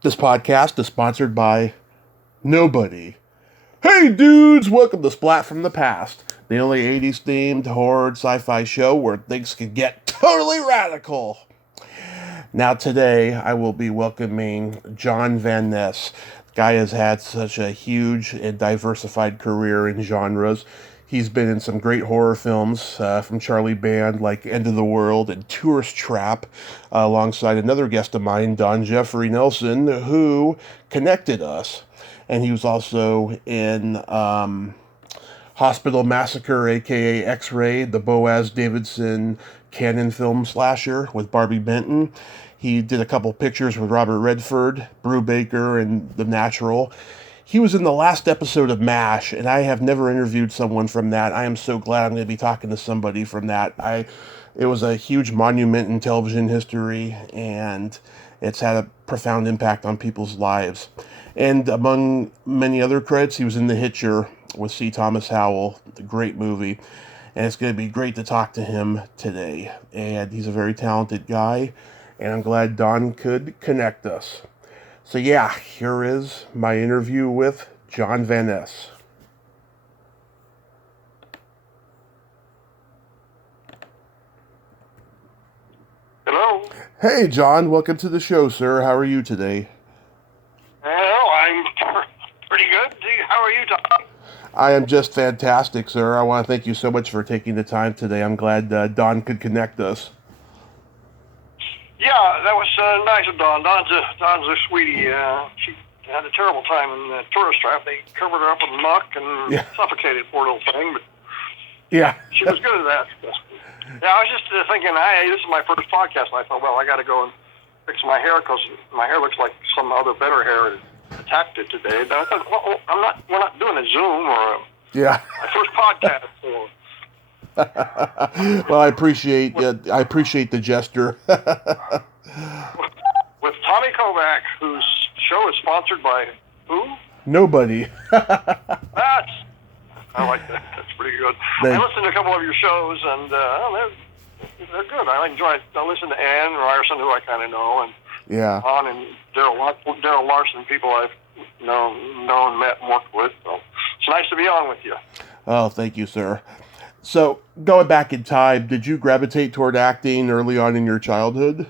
This podcast is sponsored by nobody. Hey dudes, welcome to Splat from the Past, the only 80s themed horror sci-fi show where things can get totally radical. Now today I will be welcoming John Van Ness. The guy has had such a huge and diversified career in genres. He's been in some great horror films from Charlie Band like End of the World and Tourist Trap, alongside another guest of mine, Don Jeffrey Nelson, who connected us. And he was also in Hospital Massacre, aka X-Ray, the Boaz Davidson canon film slasher with Barbie Benton. He did a couple pictures with Robert Redford, Brubaker, and The Natural. He was in the last episode of MASH, and I have never interviewed someone from that. I am so glad I'm going to be talking to somebody from that. It was a huge monument in television history, and it's had a profound impact on people's lives. And among many other credits, he was in The Hitcher with C. Thomas Howell, the great movie. And it's going to be great to talk to him today. And he's a very talented guy, and I'm glad Don could connect us. So yeah, here is my interview with John Van Ness. Hello. Hey John, welcome to the show, sir. How are you today? Hello, I'm pretty good. How are you, Tom? I am just fantastic, sir. I want to thank you so much for taking the time today. I'm glad Don could connect us. Yeah, that was nice of Dawn. Dawn's a sweetie. She had a terrible time in the tourist trap. They covered her up with muck and suffocated poor little thing, but yeah, she was good at that. Yeah, I was just thinking, this is my first podcast, and I thought, well, I got to go and fix my hair because my hair looks like some other better hair attacked it today. But I thought, well, we're not doing a Zoom or my first podcast. So. Well, I appreciate the gesture. With Tommy Kovac, whose show is sponsored by who? Nobody. I like that. That's pretty good. I listened to a couple of your shows, and they're good. I listen to Ann Ryerson, who I kind of know, and Ron and Daryl Larson, people I've known, met, and worked with. So it's nice to be on with you. Oh, thank you, sir. So, going back in time, did you gravitate toward acting early on in your childhood?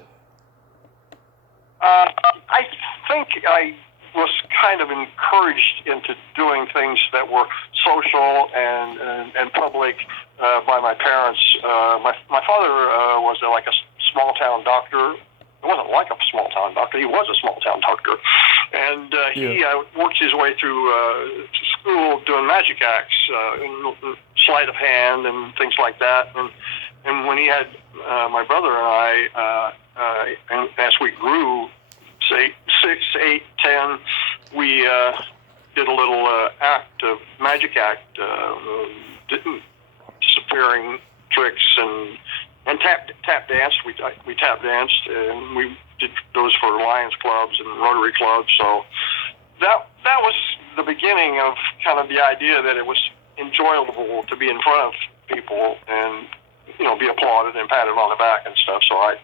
I think I was kind of encouraged into doing things that were social and public by my parents. My father was like a small town doctor. It wasn't like a small town doctor. He was a small town doctor, and he worked his way through school doing magic acts, sleight of hand, and things like that. And when he had my brother and I, and as we grew, say 6, 8, 10, we did a little magic act, disappearing tricks and tap danced. We tap danced, and we did those for Lions clubs and Rotary clubs. So that was the beginning of kind of the idea that it was enjoyable to be in front of people and be applauded and patted on the back and stuff. So I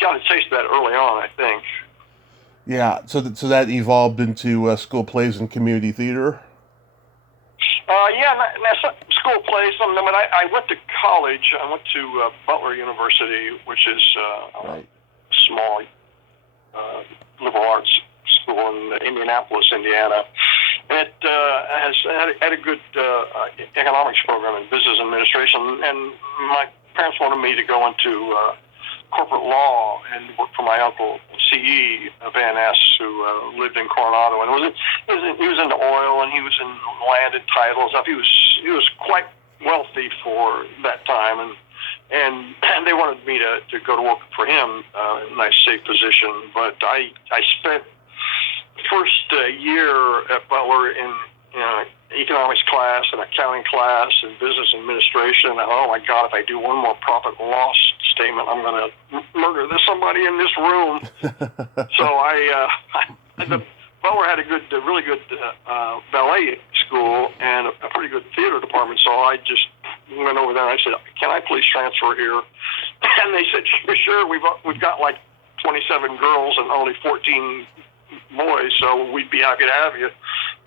got a taste of that early on, I think. Yeah, so that evolved into school plays and community theater? School plays. When I went to college, I went to Butler University, which is a small liberal arts school in Indianapolis, Indiana. And it has had a good economics program in business administration. And my parents wanted me to go into corporate law and work for my uncle C.E. Van Ness, who lived in Coronado, and he was into oil, and he was in land and title and stuff. He was quite wealthy for that time, and they wanted me to go to work for him, a nice safe position. But I spent the first year at Butler in economics class and accounting class and business administration. And oh my God, if I do one more profit and loss statement, I'm going to murder somebody in this room. So Butler had a really good ballet school and a pretty good theater department. So I just went over there and I said, "Can I please transfer here?" And they said, "Sure. We've got like 27 girls and only 14 boys, so we'd be happy to have you.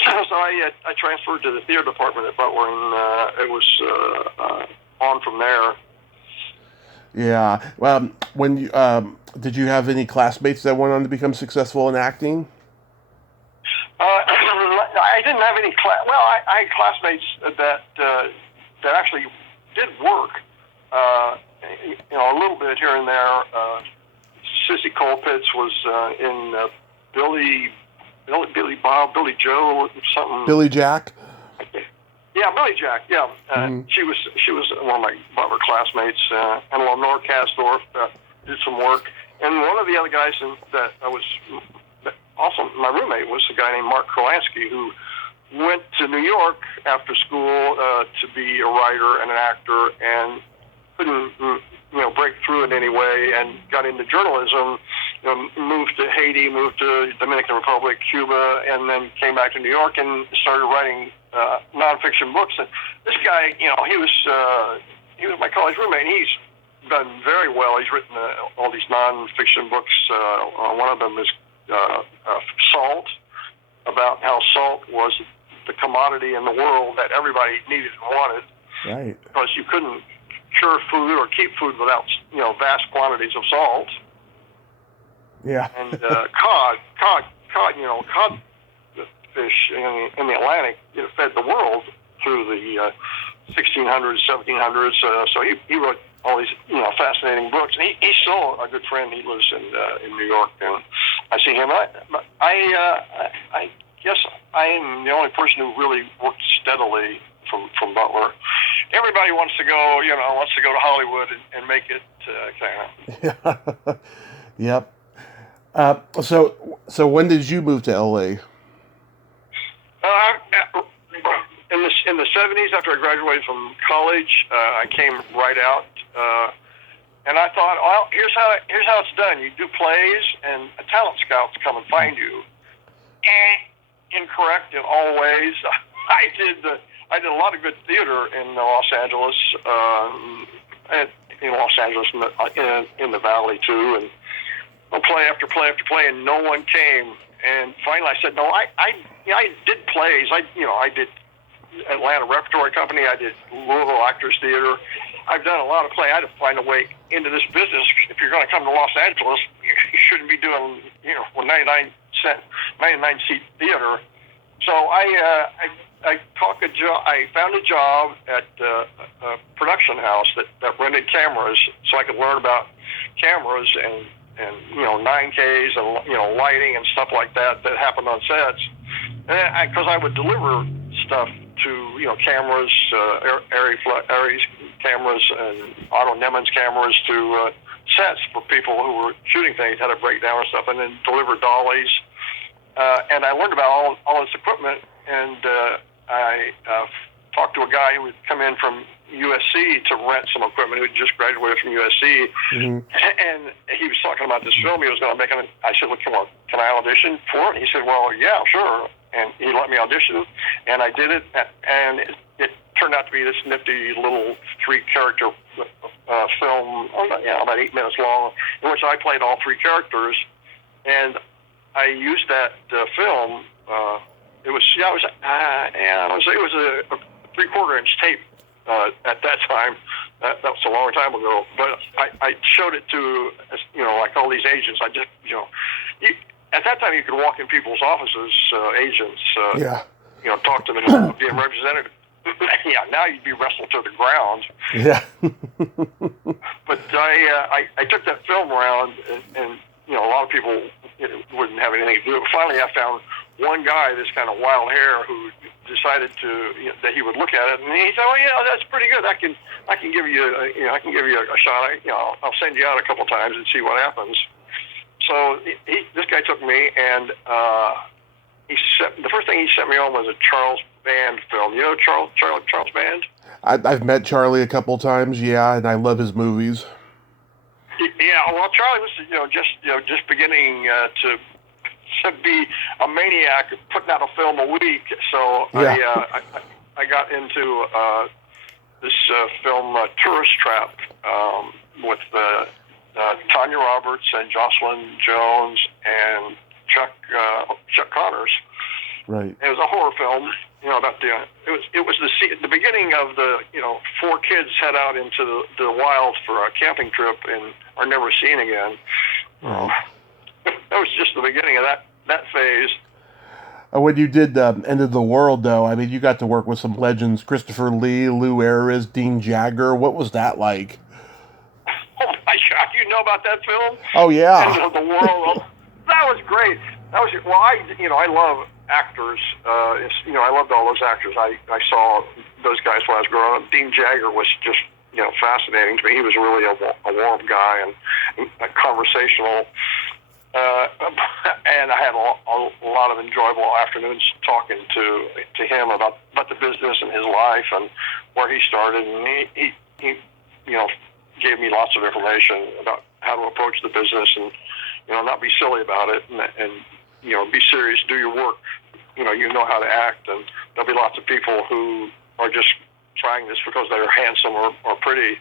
So I transferred to the theater department at Butler, and it was on from there. Yeah. When you did you have any classmates that went on to become successful in acting? I didn't have any I had classmates that actually did work. A little bit here and there. Sissy Colpitts was in Billy Bob, Billy Joe, something. Billy Jack. Yeah, Billy Jack. Yeah, she was one of my Butler classmates, and Lenore Kasdorf did some work. And one of the other guys that I was also my roommate was a guy named Mark Kolansky, who went to New York after school to be a writer and an actor, and couldn't break through in any way, and got into journalism. Moved to Haiti, moved to Dominican Republic, Cuba, and then came back to New York and started writing nonfiction books. And this guy, he was my college roommate. And he's done very well. He's written all these nonfiction books. One of them is Salt, about how salt was the commodity in the world that everybody needed and wanted. Right. Because you couldn't cure food or keep food without vast quantities of salt. Yeah. And cod fish in the Atlantic fed the world through the 1600s, 1700s. So he wrote all these fascinating books. And he's still a good friend. He lives in New York, and I see him. I guess I am the only person who really worked steadily from Butler. Everybody wants to go to Hollywood and make it kind of. Yep. So when did you move to LA? In the 70s, after I graduated from college, I came right out, and I thought, well, here's how it's done. You do plays, and talent scouts come and find you. Incorrect in all ways. I did a lot of good theater in Los Angeles, and in Los Angeles, in the Valley too, and play after play after play, and no one came. And finally, I said, no, I did plays. I did Atlanta Repertory Company. I did Louisville Actors Theater. I've done a lot of play. I had to find a way into this business. If you're going to come to Los Angeles, you shouldn't be doing 99 seat theater. So I found a job at a production house that rented cameras, so I could learn about cameras and 9Ks and lighting and stuff like that happened on sets. Because I would deliver stuff to cameras, Aries cameras and Otto Nemens cameras to sets for people who were shooting things, had a breakdown and stuff, and then deliver dollies. And I learned about all this equipment, and I talked to a guy who would come in from USC to rent some equipment, who had just graduated from USC. Mm-hmm. And he was talking about this film he was going to make. I said, look, come on, can I audition for it? He said, well, yeah, sure. And he let me audition, and I did it, and it turned out to be this nifty little 3-character film, about 8 minutes long, in which I played all 3 characters. And I used that film. It was a 3/4-inch tape at that time. That was a long time ago. But I showed it to like all these agents. I just at that time you could walk in people's offices, agents. Talk to them, be a representative. Yeah, now you'd be wrestled to the ground. Yeah. But I took that film around, and a lot of people wouldn't have anything to do with it. Finally, I found one guy, this kind of wild hair, who decided that he would look at it, and he said, "Oh yeah, that's pretty good. I can give you a shot. I'll send you out a couple times and see what happens." So this guy took me, and the first thing he sent me on was a Charles Band film. You know Charles Band? I've met Charlie a couple times, yeah, and I love his movies. Yeah, well, Charlie was just beginning to be a maniac, putting out a film a week. So yeah. I got into this film Tourist Trap with Tanya Roberts and Jocelyn Jones and Chuck Connors. Right. It was a horror film, about it was the beginning of the, four kids head out into the wild for a camping trip and are never seen again. Right. That was just the beginning of that phase. When you did End of the World, though, I mean, you got to work with some legends: Christopher Lee, Lou Ayres, Dean Jagger. What was that like? Oh my God! You know about that film? Oh yeah. End of the World. That was great. I love actors. I loved all those actors. I saw those guys when I was growing up. Dean Jagger was just fascinating to me. He was really a warm guy and conversational. And I had a lot of enjoyable afternoons talking to him about the business and his life and where he started. And he gave me lots of information about how to approach the business and not be silly about it and be serious, do your work. You know how to act, and there'll be lots of people who are just trying this because they're handsome or pretty.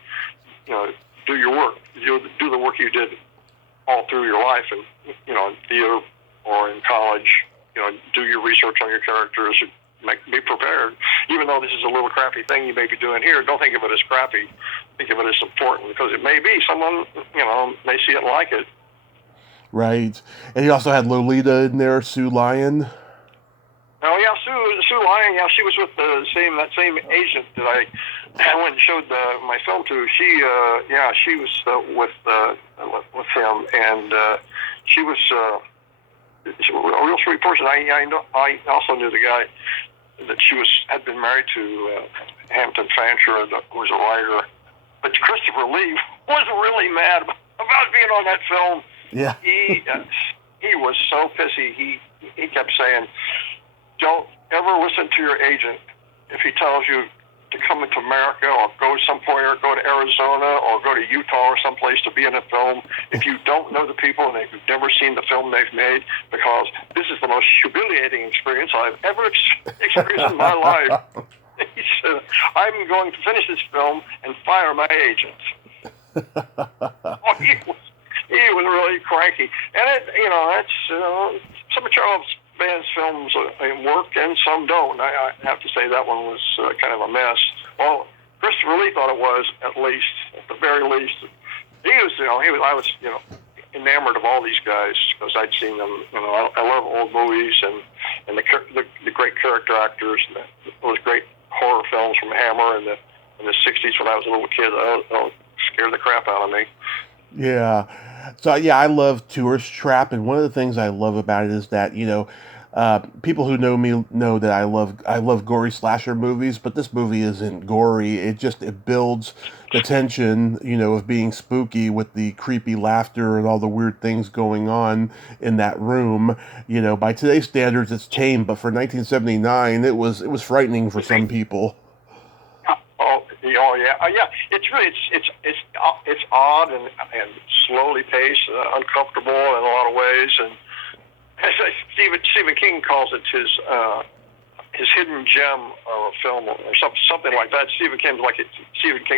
Do your work. Do the work you did all through your life, and in theater or in college. Do your research on your characters. Be prepared. Even though this is a little crappy thing you may be doing here, don't think of it as crappy. Think of it as important, because it may be someone may see it and like it. Right. And you also had Lolita in there, Sue Lyon. Oh yeah, Sue Lyon. Yeah, she was with that same agent that I went and showed my film to. She was with him, and she was a real sweet person. I also knew the guy that had been married to, Hampton Fancher, who was a writer. But Christopher Lee was really mad about being on that film. Yeah. He was so pissy. He kept saying, "Don't ever listen to your agent if he tells you to come into America or go somewhere, go to Arizona or go to Utah or someplace to be in a film if you don't know the people and if you've never seen the film they've made, because this is the most humiliating experience I've ever experienced in my life." He said, "I'm going to finish this film and fire my agent." He was really cranky. And some of Charles Band's films work and some don't. I have to say that one was kind of a mess. Well, Christopher Lee thought it was, at the very least. I was enamored of all these guys because I'd seen them. I love old movies and the great character actors, and those great horror films from Hammer in the 60s when I was a little kid. That scared the crap out of me. Yeah. So yeah, I love Tourist Trap, and one of the things I love about it is that people who know me know that I love gory slasher movies, but this movie isn't gory. It builds the tension, of being spooky with the creepy laughter and all the weird things going on in that room. By today's standards, it's tame, but for 1979, it was frightening for some people. Oh yeah. It's odd and slowly paced, uncomfortable in a lot of ways, and as Stephen King calls it, his hidden gem of a film or something like that. Stephen King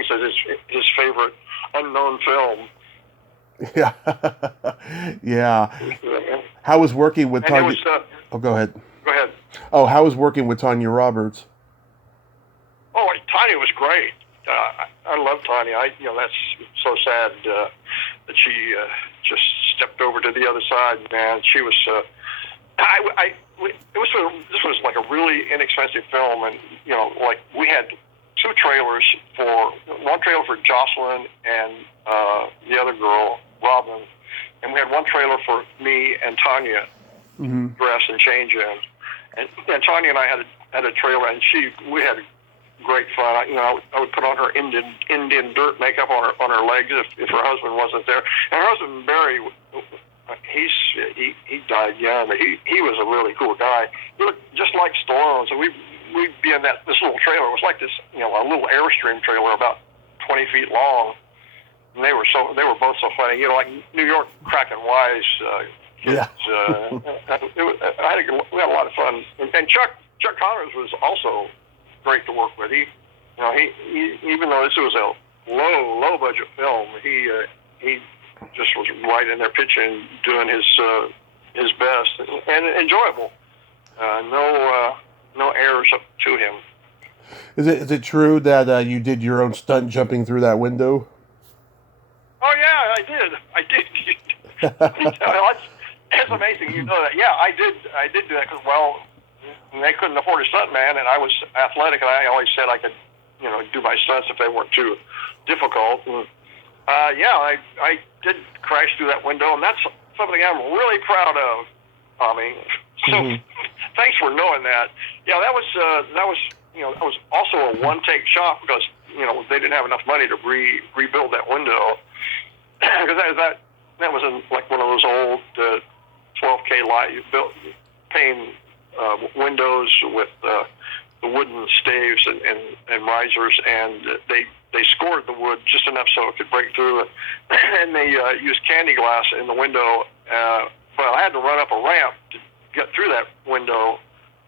says it's his favorite unknown film. Yeah, yeah. How was working with Tanya? Go ahead. Go ahead. Oh, how was working with Tanya Roberts? Oh, Tanya was great. I love Tanya. That's so sad that she just stepped over to the other side. Man, she was. This was like a really inexpensive film, and we had two trailers one trailer for Jocelyn and the other girl, Robin, and we had one trailer for me and Tanya, dress and change in, and Tanya and I had a trailer, and we had great fun. I would put on her Indian dirt makeup on her legs if her husband wasn't there. And her husband Barry, he died young, but he was a really cool guy. He looked just like Stallone. So we'd be in this little trailer. It was like this, a little Airstream trailer about 20 feet long. And they were both so funny. Like New York cracking wise kids. Yeah. We had a lot of fun. And Chuck Connors was also great to work with. He even though this was a low budget film, he just was right in there pitching, doing his best, and enjoyable. No errors up to him. Is it true that you did your own stunt jumping through that window? Oh yeah, I did. It's amazing, you know that. Yeah, I did do that because, well, they couldn't afford a stuntman, and I was athletic, and I always said I could, do my stunts if they weren't too difficult. And yeah, I did crash through that window, and that's something I'm really proud of, Tommy. So thanks for knowing that. Yeah, that was also a one-take shot because they didn't have enough money to rebuild that window because that was in like one of those old 12K light pane windows with the wooden staves and risers, and they scored the wood just enough so it could break through it, and they used candy glass in the window. But I had to run up a ramp to get through that window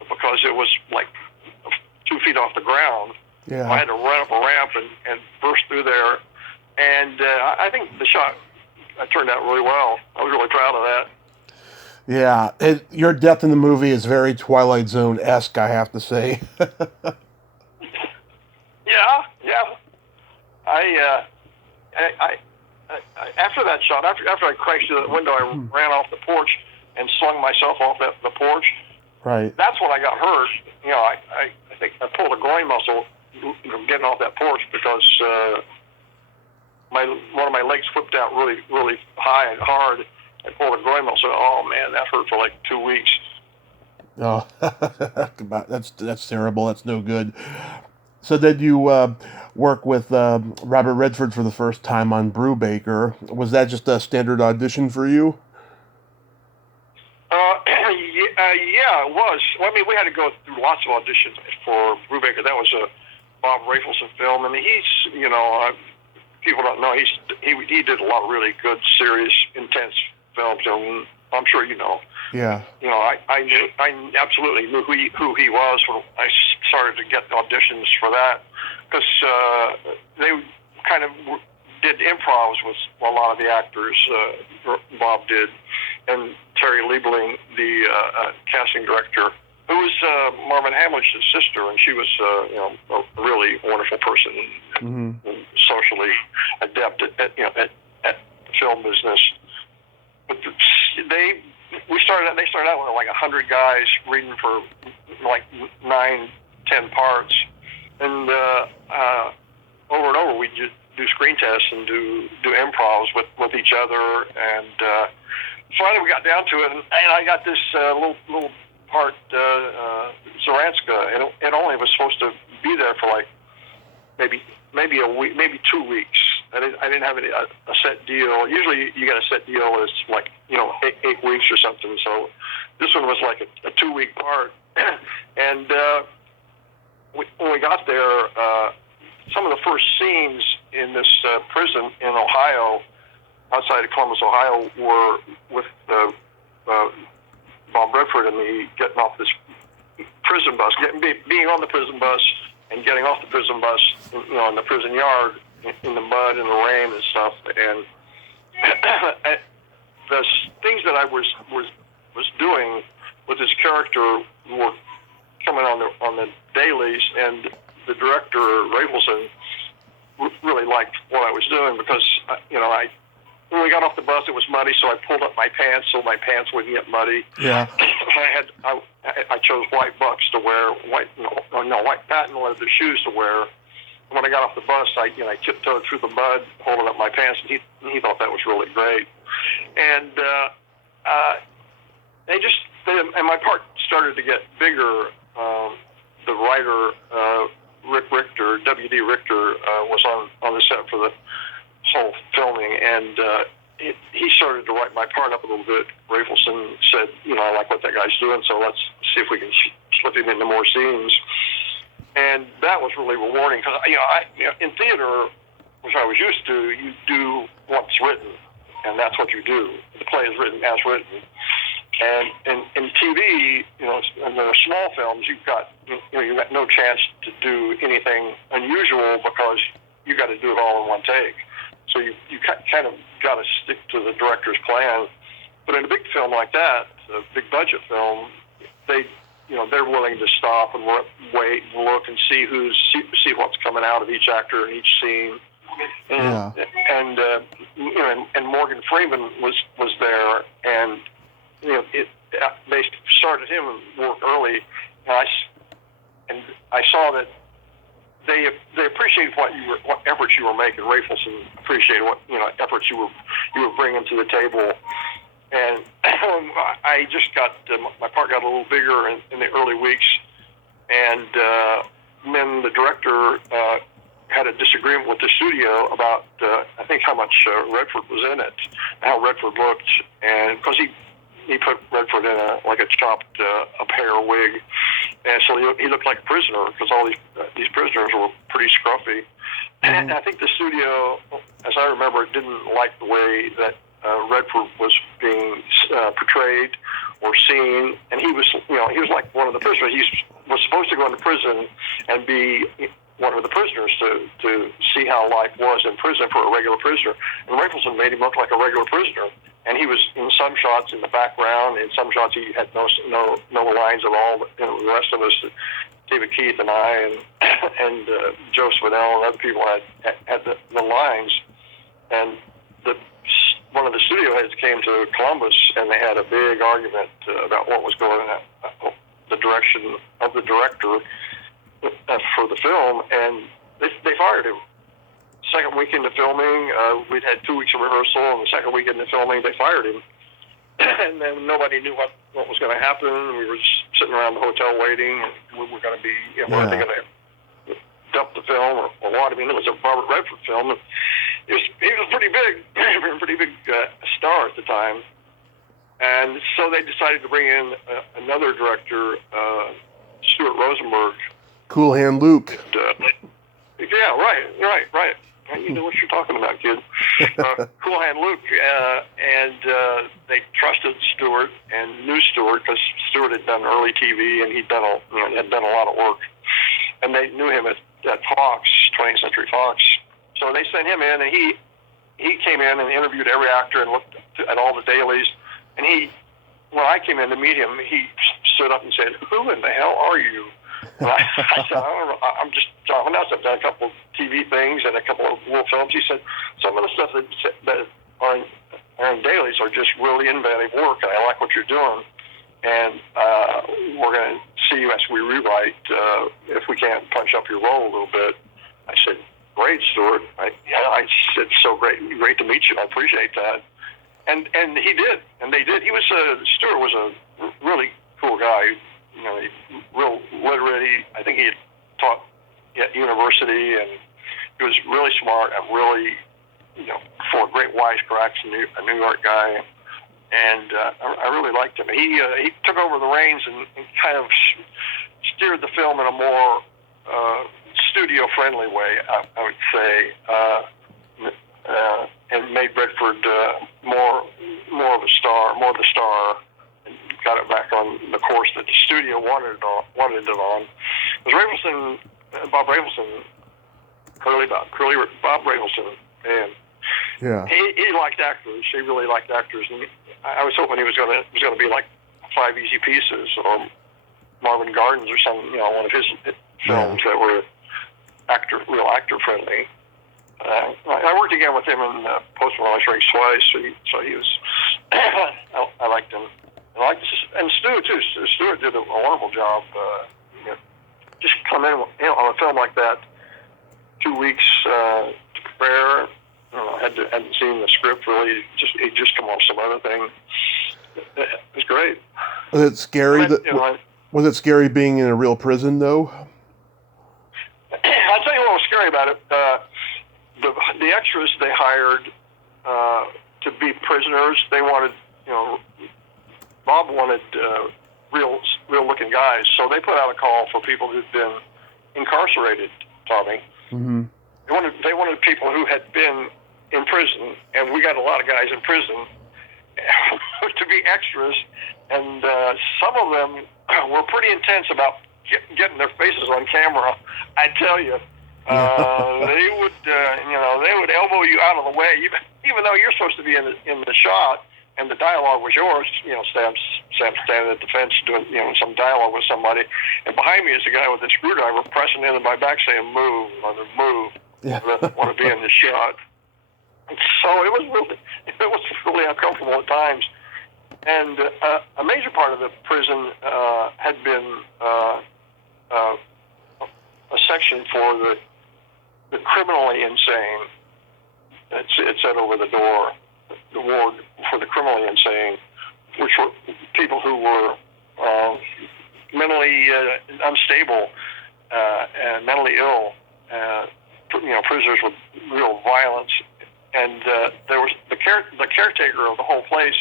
because it was like 2 feet off the ground. Yeah. I had to run up a ramp and burst through there, and I think the shot turned out really well. I was really proud of that. Yeah, your death in the movie is very Twilight Zone-esque, I have to say. Yeah. I after that shot, after I crashed through the window, I ran off the porch and slung myself off the porch. Right. That's when I got hurt. I think I pulled a groin muscle getting off that porch because one of my legs flipped out really, really high and hard. I pulled a groin muscle. Oh man, that hurt for like 2 weeks. Oh, that's terrible. That's no good. So then you work with Robert Redford for the first time on Brubaker. Was that just a standard audition for you? Yeah, it was. Well, I mean, we had to go through lots of auditions for Brubaker. That was a Bob Rafelson film, and he's, people don't know, he did a lot of really good, serious, intense films, and I'm sure you know. Yeah. I absolutely knew who he was when I started to get auditions for that, because they kind of did improvs with a lot of the actors. Bob did, and Terry Liebling, the casting director, who was Marvin Hamlich's sister, and she was a really wonderful person, and socially adept at the film business. But they started out with like 100 guys reading for like 9-10 parts, and over and over we just do screen tests and do improvs with each other, and finally we got down to it, and I got this little part, Zoranska, and it only was supposed to be there for like maybe a week, maybe 2 weeks. I didn't have a set deal. Usually you get a set deal that's like 8 weeks or something. So this one was like a 2-week part, and when we got there, some of the first scenes in this prison in Ohio, outside of Columbus, Ohio, were with Bob Redford and me getting off this prison bus, being on the prison bus and getting off the prison bus, in the prison yard, in the mud and the rain and stuff. And the things that I was doing with this character were coming on the dailies, and the director Rafelson really liked what I was doing because when we got off the bus, it was muddy, so I pulled up my pants so my pants wouldn't get muddy. Yeah. I chose white bucks to wear, white patent leather shoes to wear. When I got off the bus, I tiptoed through the mud, holding up my pants, and he thought that was really great. And and my part started to get bigger. The writer Rick Richter, W.D. Richter, was on the set for the whole filming, and he started to write my part up a little bit. Rafelson said, I like what that guy's doing, so let's see if we can slip him into more scenes. And that was really rewarding because, in theater, which I was used to, you do what's written, and that's what you do. The play is written as written. And in TV, in the small films, you've got no chance to do anything unusual because you got to do it all in one take. So you kind of got to stick to the director's plan. But in a big film like that, a big budget film, they're willing to stop and wait and look and see what's coming out of each actor in each scene. And Morgan Freeman was there, and they started him work early, and I saw that they appreciated what efforts you were making. Rafelson appreciated what efforts you were bringing to the table, and I just my part got a little bigger in the early weeks, and then the director had a disagreement with the studio about I think how much Redford was in it, how Redford looked, and because he put Redford in a chopped up hair wig, and so he looked like a prisoner because all these prisoners were pretty scruffy. And I think the studio, as I remember, didn't like the way that Redford was being portrayed or seen, and he was like one of the prisoners. He was supposed to go into prison and be one of the prisoners to see how life was in prison for a regular prisoner. And Rafelson made him look like a regular prisoner. And he was in some shots in the background, in some shots he had no lines at all. The rest of us, David Keith and I and Joe Swedell and other people had the lines. And one of the studio heads came to Columbus, and they had a big argument about what was going on, the direction of the director for the film, and they fired him. Second week into filming, we'd had 2 weeks of rehearsal, and the second week into filming, they fired him. And then nobody knew what was going to happen. We were just sitting around the hotel waiting, and we were going to be, were they going to dump the film or what? I mean, it was a Robert Redford film. And he was pretty big star at the time. And so they decided to bring in another director, Stuart Rosenberg. Cool Hand Luke. Yeah, right. You know what you're talking about, kid. Cool Hand Luke, and they trusted Stuart and knew Stuart because Stuart had done early TV and had done a lot of work, and they knew him at Fox, 20th Century Fox. So they sent him in, and he came in and interviewed every actor and looked at all the dailies. And when I came in to meet him, he stood up and said, "Who in the hell are you?" And I said, "I'm just Jon Van Ness. I've done a couple of TV things and a couple of little films." He said, "Some of the stuff that are in dailies are just really inventive work, and I like what you're doing. And we're going to see you as we rewrite if we can't punch up your role a little bit." I said, "Great, Stuart." I said, "So great to meet you. I appreciate that." And he did, and they did. Stuart was a really cool guy. Real literate. I think he had taught at university, and he was really smart and really, for great wisecracks, a New York guy. And I really liked him. He took over the reins and kind of steered the film in a more studio-friendly way, I would say, and made Redford more of the star, and got it back on the course that the studio wanted it on. Because Bob Rafelson, Bob Rafelson, man, he liked actors. He really liked actors, and I was hoping he was going to be like Five Easy Pieces or Marvin Gardens or one of his films that were real actor friendly. I worked again with him in Postman on Shrinks twice, so he was. I liked him. And Stu too. Stuart did a wonderful job. Just come in on a film like that, 2 weeks to prepare. Hadn't seen the script really. He'd just come off some other thing. It was great. Was it scary? Was it scary being in a real prison though? I'll tell you what was scary about it. The extras they hired to be prisoners, they wanted, Bob wanted real looking guys, so they put out a call for people who'd been incarcerated, Tommy. Mm-hmm. They wanted people who had been in prison, and we got a lot of guys in prison to be extras, and some of them were pretty intense about getting their faces on camera. I tell you, They would, they would elbow you out of the way, even though you're supposed to be in the shot and the dialogue was yours. Sam's standing at the fence doing, some dialogue with somebody, and behind me is a guy with a screwdriver pressing into my back saying, "Move, mother, move." Yeah. I don't want to be in the shot. And so it was really uncomfortable at times. And a major part of the prison had been a section for the criminally insane. It said over the door, the ward for the criminally insane, which were people who were mentally unstable and mentally ill, prisoners with real violence. And there was the caretaker of the whole place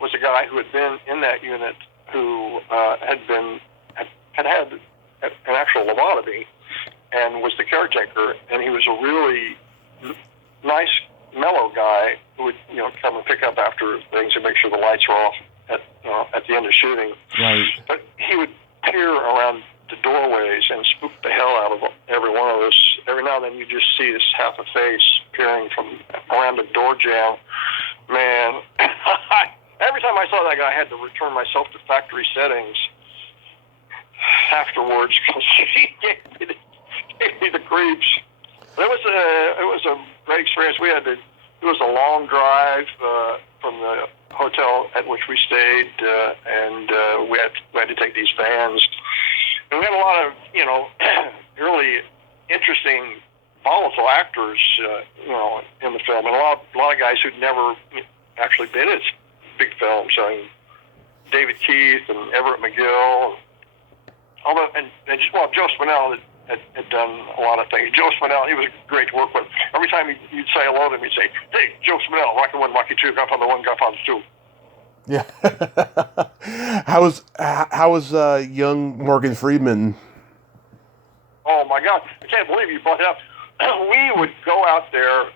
was a guy who had been in that unit who had had an actual lobotomy and was the caretaker, and he was a really nice, mellow guy who would come and pick up after things and make sure the lights were off at the end of shooting. Right. But he would peer around the doorways and spook the hell out of every one of us. Every now and then you just see this half a face peering from around the door jamb. Man, every time I saw that guy, I had to return myself to factory settings afterwards because he gave me the creeps. But it was a great experience. It was a long drive from the hotel at which we stayed, and we had to take these vans. And we had a lot of, really interesting, volatile actors, in the film, and a lot of guys who'd never actually been in big films. David Keith and Everett McGill, Joe Spinell had done a lot of things. Joe Spinell, he was great to work with. Every time you'd say hello to him, he'd say, "Hey, Joe Spinell, Rocky 1, Rocky 2, Godfather 1, Godfather 2. Yeah. How was young Morgan Freeman? Oh my God, I can't believe you brought it up. We would go out there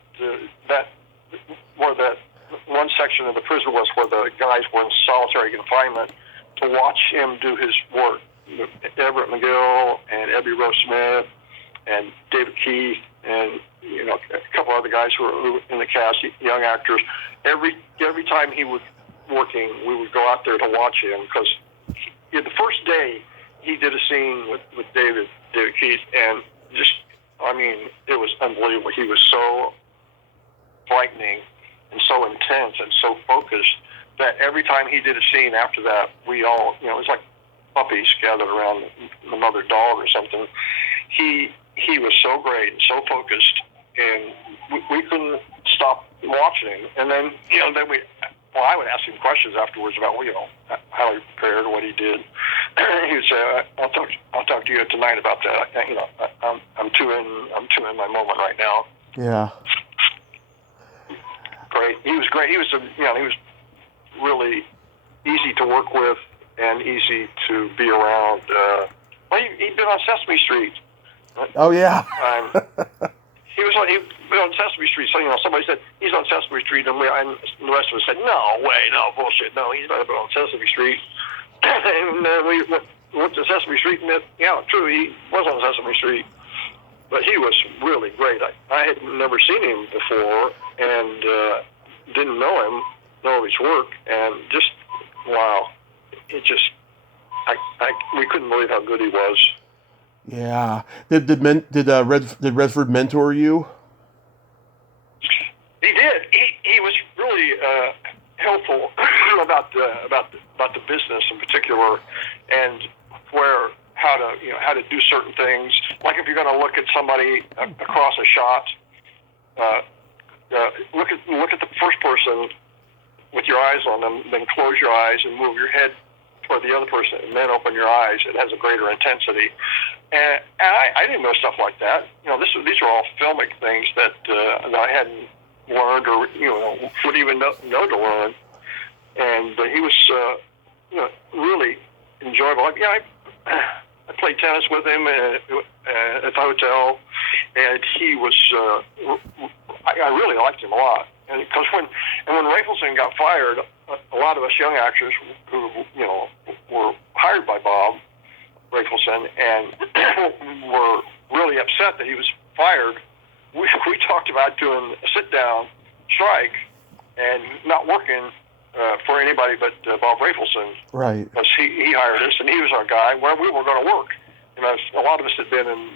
where that one section of the prison was where the guys were in solitary confinement to watch him do his work. Everett McGill and Ebby Rose Smith and David Keith and a couple other guys who were in the cast, young actors. Every time he was working, we would go out there to watch him because the first day he did a scene with David Keith, and it was unbelievable. He was so frightening and so intense and so focused that every time he did a scene after that, we all, it was like puppies gathered around the mother dog or something. He was so great and so focused, and we couldn't stop watching him. And then, I would ask him questions afterwards about, how he prepared, what he did. He would say, "I'll talk to you tonight about that. I'm too in my moment right now." Yeah. Great. He was great. He was really easy to work with and easy to be around. He'd been on Sesame Street. Oh yeah. He'd been on Sesame Street. So somebody said he's on Sesame Street, and the rest of us said, "No way, no bullshit, no, he's not been on Sesame Street." And we went to Sesame Street, and true, he was on Sesame Street. But he was really great. I had never seen him before, and didn't know his work, and just wow, we couldn't believe how good he was. Yeah. Did Redford mentor you? He did. He was really helpful about the business in particular, and how to do certain things. Like if you're going to look at somebody across a shot, look at the first person with your eyes on them, then close your eyes and move your head toward the other person, and then open your eyes. It has a greater intensity. And I didn't know stuff like that. These are all filmic things that I hadn't learned or would even know to learn. And he was really enjoyable. I played tennis with him at the hotel, and he was. I really liked him a lot. And because when Rafelson got fired, a lot of us young actors who were hired by Bob Rafelson and were really upset that he was fired, we talked about doing a sit-down strike and not working for anybody but Bob Rafelson. Right. Because he hired us, and he was our guy where we were going to work. You know, a lot of us had been in,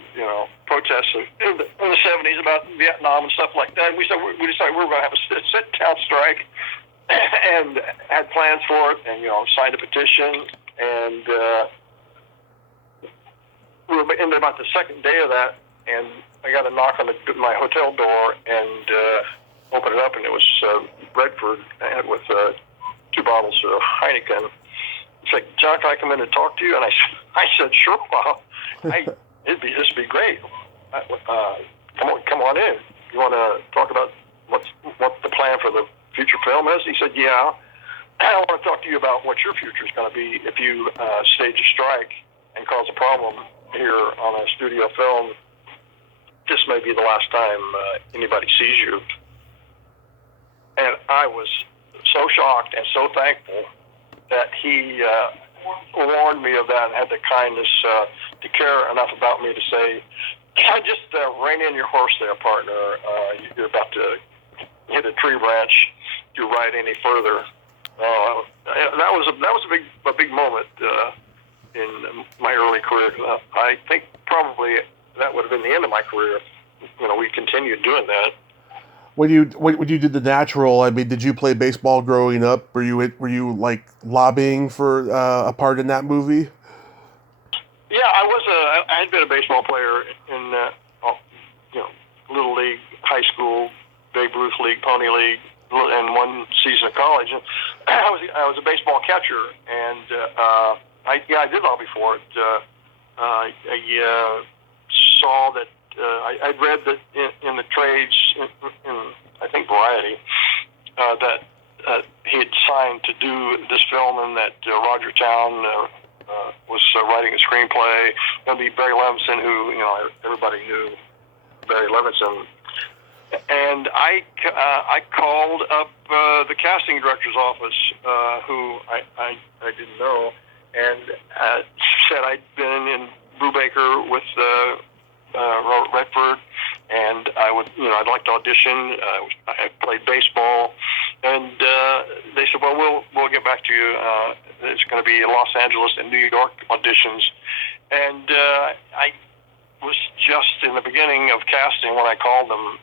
protests in the 70s about Vietnam and stuff like that. And we decided we were going to have a sit-down strike and had plans for it and, signed a petition. And we were in about the second day of that, and I got a knock on my hotel door and opened it up, and it was Redford with 2 bottles of Heineken. It's like, John, can I come in and talk to you? And I said, sure, Bob. This would be great. Come on in. You want to talk about what the plan for the future film is? He said, yeah. I want to talk to you about what your future is going to be if you stage a strike and cause a problem here on a studio film. This may be the last time anybody sees you. And I was so shocked and so thankful that he warned me of that and had the kindness to care enough about me to say, just rein in your horse there, partner. You're about to hit a tree branch. You ride any further. That was a big moment in my early career. I think probably that would have been the end of my career. We continued doing that. When you did The Natural, I mean, did you play baseball growing up? Were you like lobbying for a part in that movie? Yeah, I had been a baseball player in Little League, high school, Babe Ruth League, Pony League, and one season of college. And I was a baseball catcher, and I did lobby for it. I saw that. I'd read that in the trades, in I think Variety, that he had signed to do this film, and that Roger Town was writing a screenplay. Going to be Barry Levinson, who everybody knew Barry Levinson, and I called up the casting director's office, who I didn't know, and said I'd been in Brubaker with Robert Redford, and I'd like to audition. I played baseball, and they said, well, we'll get back to you. It's going to be Los Angeles and New York auditions, and I was just in the beginning of casting when I called them,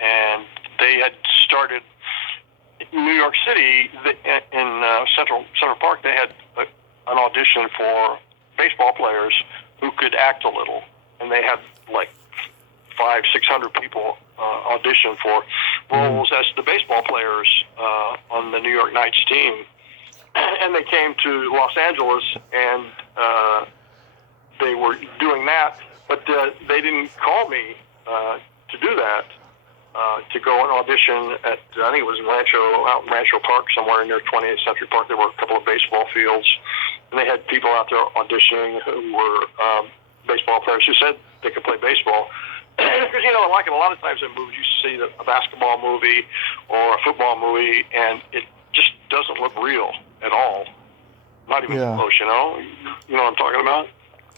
and they had started in New York City in Central Park. They had an audition for baseball players who could act a little. And they had like 500-600 people audition for roles as the baseball players on the New York Knights team. And they came to Los Angeles, and they were doing that, but they didn't call me to do that, to go and audition at, I think it was out in Rancho Park, somewhere in near 20th Century Park. There were a couple of baseball fields, and they had people out there auditioning who were baseball players who said they could play baseball. Because, like in a lot of times in movies, you see a basketball movie or a football movie, and it just doesn't look real at all. Not even close, You know what I'm talking about?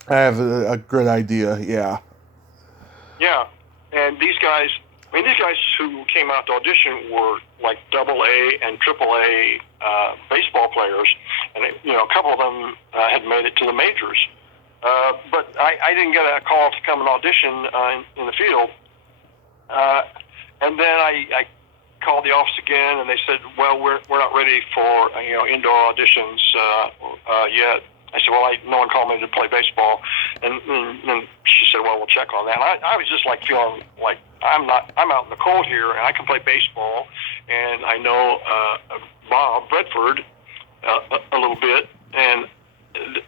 I have a good idea, yeah. Yeah, and these guys who came out to audition were like AA and AAA baseball players, and a couple of them had made it to the majors. But I didn't get a call to come and audition in the field. And then I called the office again, and they said, well, we're not ready for indoor auditions yet. I said, well, no one called me to play baseball. And she said, well, we'll check on that. And I was just like feeling like I'm out in the cold here, and I can play baseball, and I know Bob Redford a little bit, and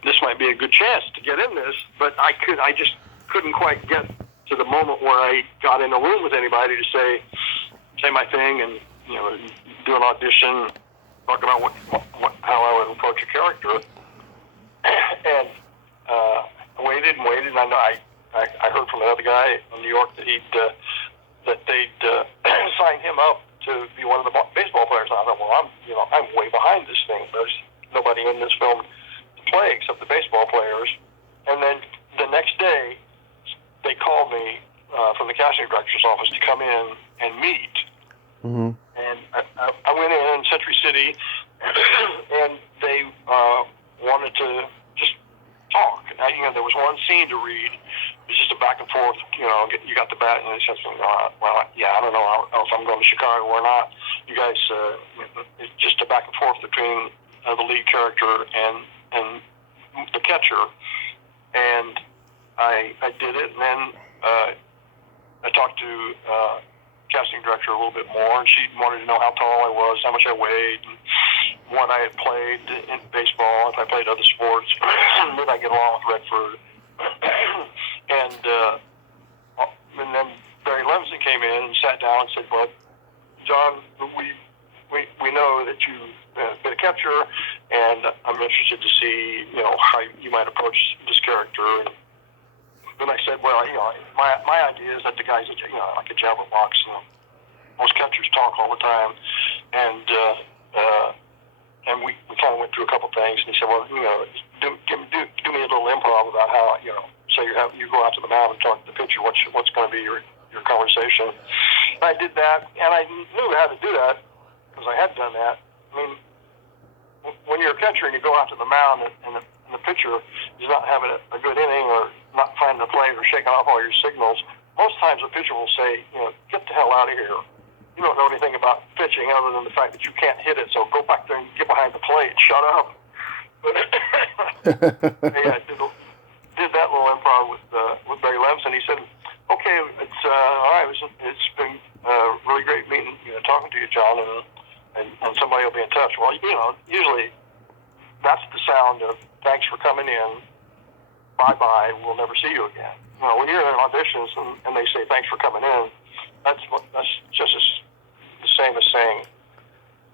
this might be a good chance to get in this, but I just couldn't quite get to the moment where I got in a room with anybody to say my thing and do an audition, talk about how I would approach a character. And I waited and waited, and I heard from another guy in New York that they'd signed him up to be one of the baseball players. And I thought, well, I'm way behind this thing. There's nobody in this film play except the baseball players. And then the next day they called me from the office to come in and meet. Mm-hmm. And I went in Century City, and they wanted to just talk. There was one scene to read. It was just a back and forth. You got the bat, and they said, well, yeah, I don't know if I'm going to Chicago or not. You guys, it's just a back and forth between the lead character and the catcher. And I did it, and then I talked to casting director a little bit more, and she wanted to know how tall I was, how much I weighed, and what I had played in baseball, if I played other sports, did I get along with Redford. and then Barry Levinson came in and sat down and said, well, John, we know that you've been a catcher, and I'm interested to see, how you might approach this character. And then I said, well, my idea is that the guy's like a javelin box. Most catchers talk all the time, and we kind of went through a couple things. And he said, well, do me a little improv about how say you go out to the mound and talk to the pitcher. What's going to be your conversation? And I did that, and I knew how to do that because I had done that. I mean, when you're a catcher and you go out to the mound and the pitcher is not having a good inning or not finding the play or shaking off all your signals, most times the pitcher will say, get the hell out of here. You don't know anything about pitching other than the fact that you can't hit it, so go back there and get behind the plate. Shut up. But yeah, did that little improv with Barry Levinson. He said, okay, it's all right. It's been really great meeting, talking to you, John, and somebody will be in touch. Well, usually that's the sound of thanks for coming in, bye-bye, we'll never see you again. When you're in auditions and they say thanks for coming in, that's just the same as saying,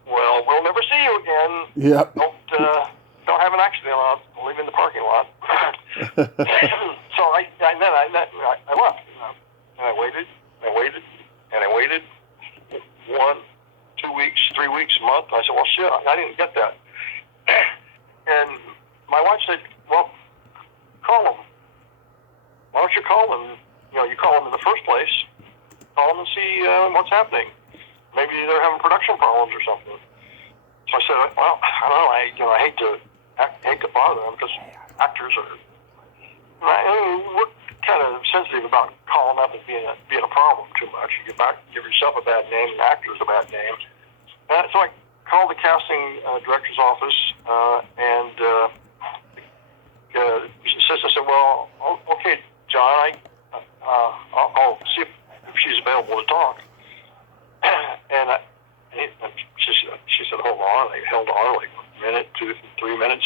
well, we'll never see you again. Yep. Don't have an accident. I'll leave in the parking lot. So I left. And I waited, and I waited 1, 2 weeks, 3 weeks, a month. I said, well, shit, I didn't get that. And my wife said, well, call them. Why don't you call them? You call them in the first place. Call them and see what's happening. Maybe they're having production problems or something. So I said, well, I don't know. I hate to bother them because actors are. We're kind of sensitive about calling up and being a problem too much. You give yourself a bad name, and actors a bad name. So I called the casting director's office, and the assistant said, well, okay, John, I'll see if she's available to talk. And she said, hold on. I held on like a minute, 2, 3 minutes.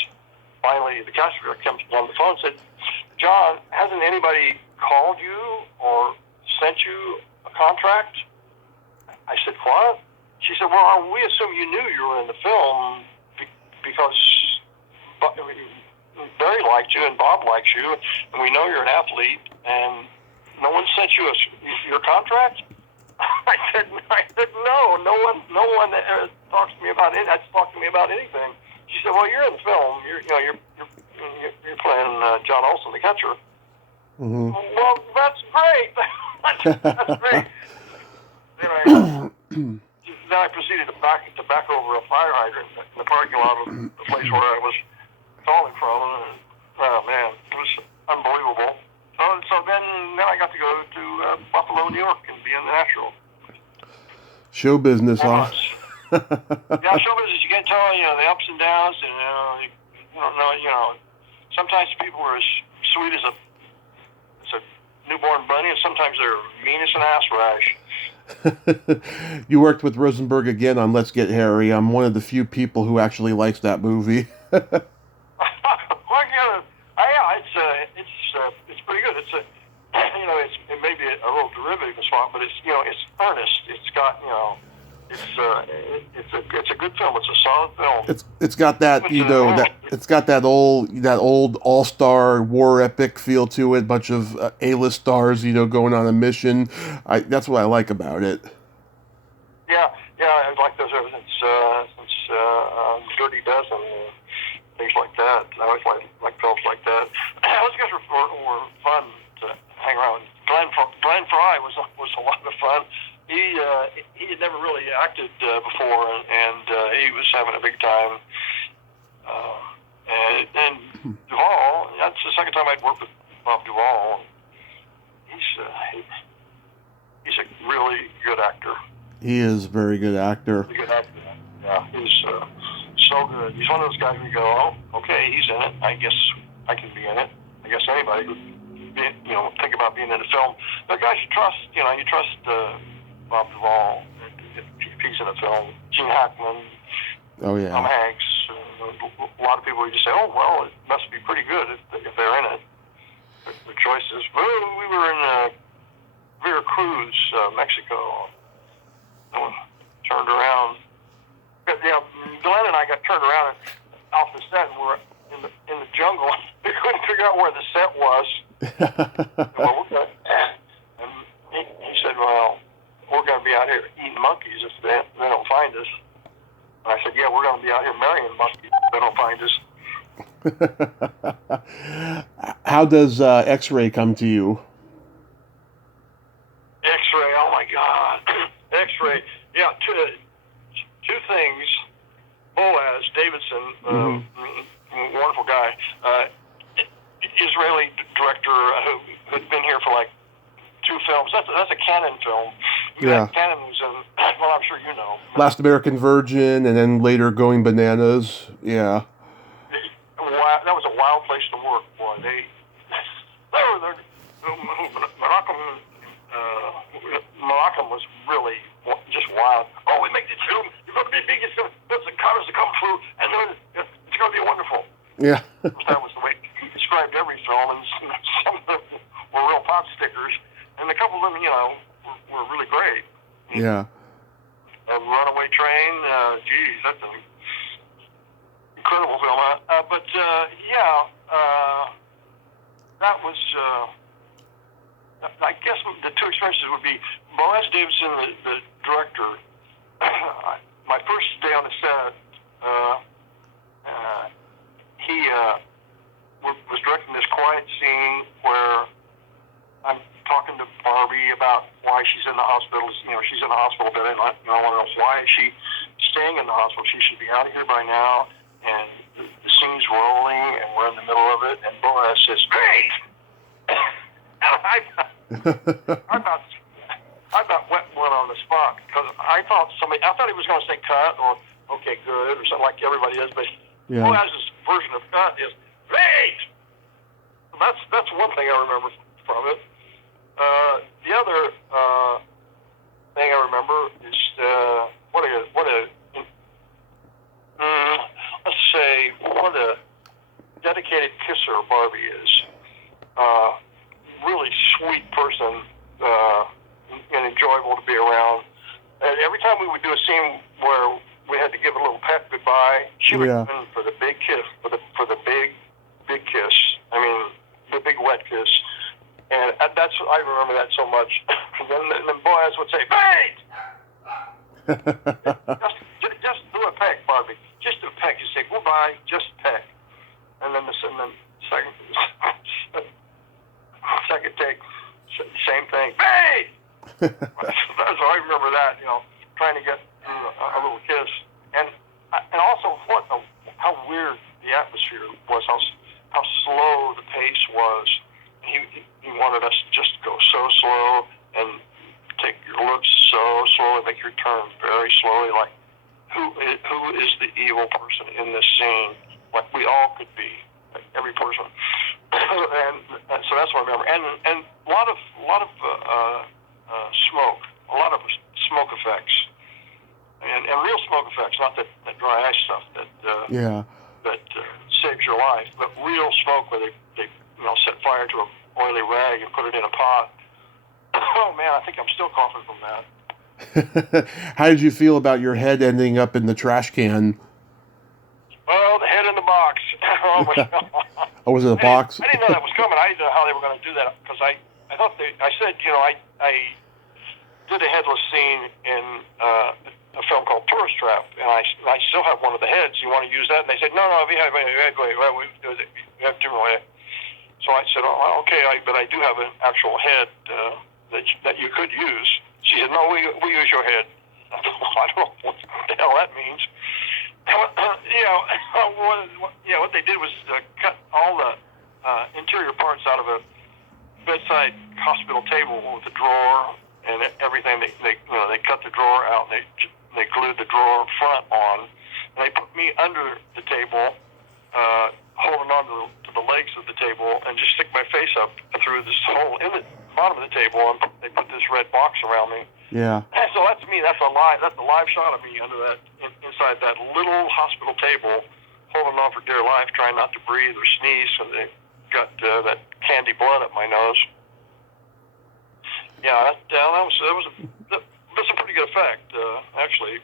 Finally, the casting director comes on the phone and said, John, hasn't anybody called you or sent you a contract? I said, what? She said, well, we assume you knew you were in the film because Barry liked you and Bob likes you, and we know you're an athlete, and no one sent you your contract? I said, no one talks to me about it. That's talked to me about anything. She said, well, you're in the film. You're playing John Olson, the catcher. Mm-hmm. Well, that's great. That's great. Then I proceeded to back over a fire hydrant in the parking lot of the place where I was calling from. And, oh man, it was unbelievable. So then I got to go to Buffalo, New York, and be in the Natural. Show business, huh? Yeah, show business. You can't tell, the ups and downs, and you don't know. Sometimes people are as sweet as a newborn bunny, and sometimes they're mean as an ass rash. You worked with Rosenberg again on Let's Get Harry. I'm one of the few people who actually likes that movie. Well, it's pretty good. It may be a little derivative of Splat, but it's earnest. It's got it's a good film. It's a solid film. It's got that it's got that old all-star war epic feel to it. Bunch of A-list stars, going on a mission. That's what I like about it. Yeah, I like those. It's Dirty Dozen, things like that. I always like films like that. Those guys were fun to hang around with. Glenn Fry was a lot of fun. He had never really acted before, and he was having a big time. And Duvall, that's the second time I'd worked with Bob Duvall. He's a really good actor. He is a very good actor. Good actor. Yeah, he's so good. He's one of those guys where you go, oh, okay, he's in it. I guess I can be in it. I guess anybody would, think about being in a film. The guys you trust, you trust Bob Duvall if he's in a film. Gene Hackman. Oh yeah. Tom Hanks. A lot of people you just say, oh well, it must be pretty good if they're in it. The choices. We were in Veracruz, Mexico. Turned around. Glenn and I got turned around off the set, and we're in the jungle. We couldn't figure out where the set was. And he said, "Well, we're going to be out here eating monkeys if they don't find us." And I said, "Yeah, we're going to be out here marrying monkeys if they don't find us." How does X-Ray come to you? X-Ray, oh my God. X-Ray, yeah, two things. Boaz Davidson, wonderful guy, Israeli director who had been here for like 2 films. That's a Cannon film. Yeah. Cannon was in, well, I'm sure you know. Last American Virgin, and then later Going Bananas. Yeah. That was a wild place to work, boy. Morocco was really just wild. Oh, we make this film. You're going to be big. There's the cars that come through, and then it's going to be wonderful. Yeah. That was the way he described every film, and some of them were real pot stickers, and a couple of them, were really great. Yeah. A Runaway Train, geez, that's an incredible film. That was. I guess the 2 experiences would be Boaz Davidson, the director. My first day on the set, he was directing this quiet scene where I'm talking to Barbie about why she's in the hospital. She's in the hospital bed, and I want to know why is she staying in the hospital. She should be out of here by now. And the scene's rolling, and we're in the middle of it. And Boaz says, "Great!" I about went on the spot because I thought he was going to say cut or okay, good or something like everybody is, but Boaz's version of cut is great. That's one thing I remember from it. The other thing I remember is what a dedicated kisser Barbie is. Really sweet person and enjoyable to be around. And every time we would do a scene where we had to give a little pet goodbye, she would come in for the big kiss, for the big kiss. I mean, the big wet kiss. And I remember that so much. And then Boaz would say, "Wait! just do a peck, Barbie. Just do a peck." You say goodbye, just peck. And then the second take, same thing. Hey! So I remember that, trying to get a little kiss, and also how weird the atmosphere was, how slow the pace was. He wanted us to just go so slow and take your looks so slowly, make your turn very slowly. Like who is the evil person in this scene? Like we all could be, like every person. And so that's what I remember. And a lot of smoke, a lot of smoke effects, and real smoke effects, not that dry ice stuff that saves your life, but real smoke where they set fire to an oily rag and put it in a pot. Oh man, I think I'm still coughing from that. How did you feel about your head ending up in the trash can? Well, the head in the box. Oh my God. Oh, was it a box? I didn't know that was coming. I didn't know how they were going to do that because I thought I said, I did a headless scene in a film called Tourist Trap, and I still have one of the heads. You want to use that? And they said, no, we have different way. So I said, oh, okay, but I do have an actual head that you could use. She said, no, we use your head. I don't know what the hell that means. What they did was cut all the interior parts out of a bedside hospital table with a drawer and everything. They cut the drawer out and they glued the drawer front on. And they put me under the table, holding on to the legs of the table, and just stick my face up through this hole in the bottom of the table, and they put this red box around me. Yeah. And so that's me. That's a live shot of me under that, inside that little hospital table, holding on for dear life, trying not to breathe or sneeze. So they got that candy blood up my nose. Yeah, that's a pretty good effect, actually.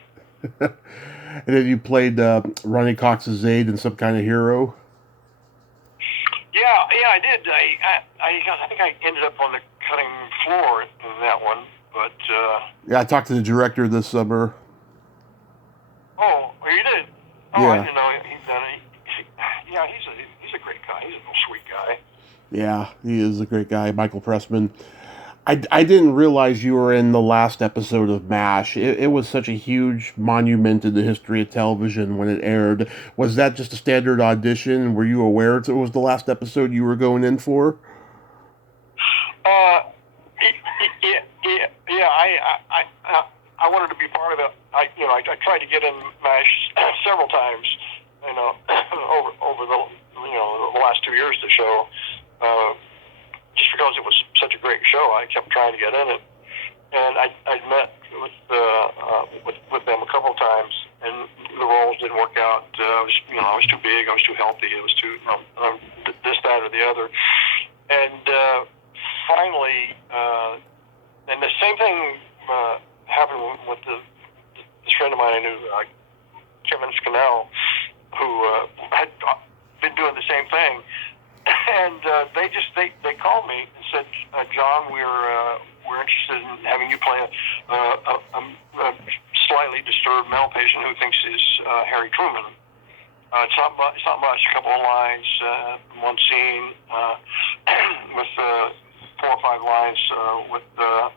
And then you played Ronnie Cox's aide in Some Kind of Hero. Yeah, I did. I think I ended up on the cutting floor in that one, but. Yeah, I talked to the director this summer. Oh, you did? Oh, yeah. I didn't know he'd done it. Yeah, he's a great guy. He's a real sweet guy. Yeah, he is a great guy, Michael Pressman. I didn't realize you were in the last episode of MASH. It was such a huge monument in the history of television when it aired. Was that just a standard audition? Were you aware it was the last episode you were going in for? Yeah. I wanted to be part of it. I tried to get in MASH several times. Over the last 2 years of the show. Just because it was such a great show, I kept trying to get in it, and I met with them a couple of times, and the roles didn't work out. I was too big, I was too healthy, it was too this, that, or the other, and finally, and the same thing happened with this friend of mine I knew, Kevin Scannell, who had been doing the same thing. And they called me and said, John, we're interested in having you play a slightly disturbed male patient who thinks he's Harry Truman. It's not much, a couple of lines, one scene with 4 or 5 lines with a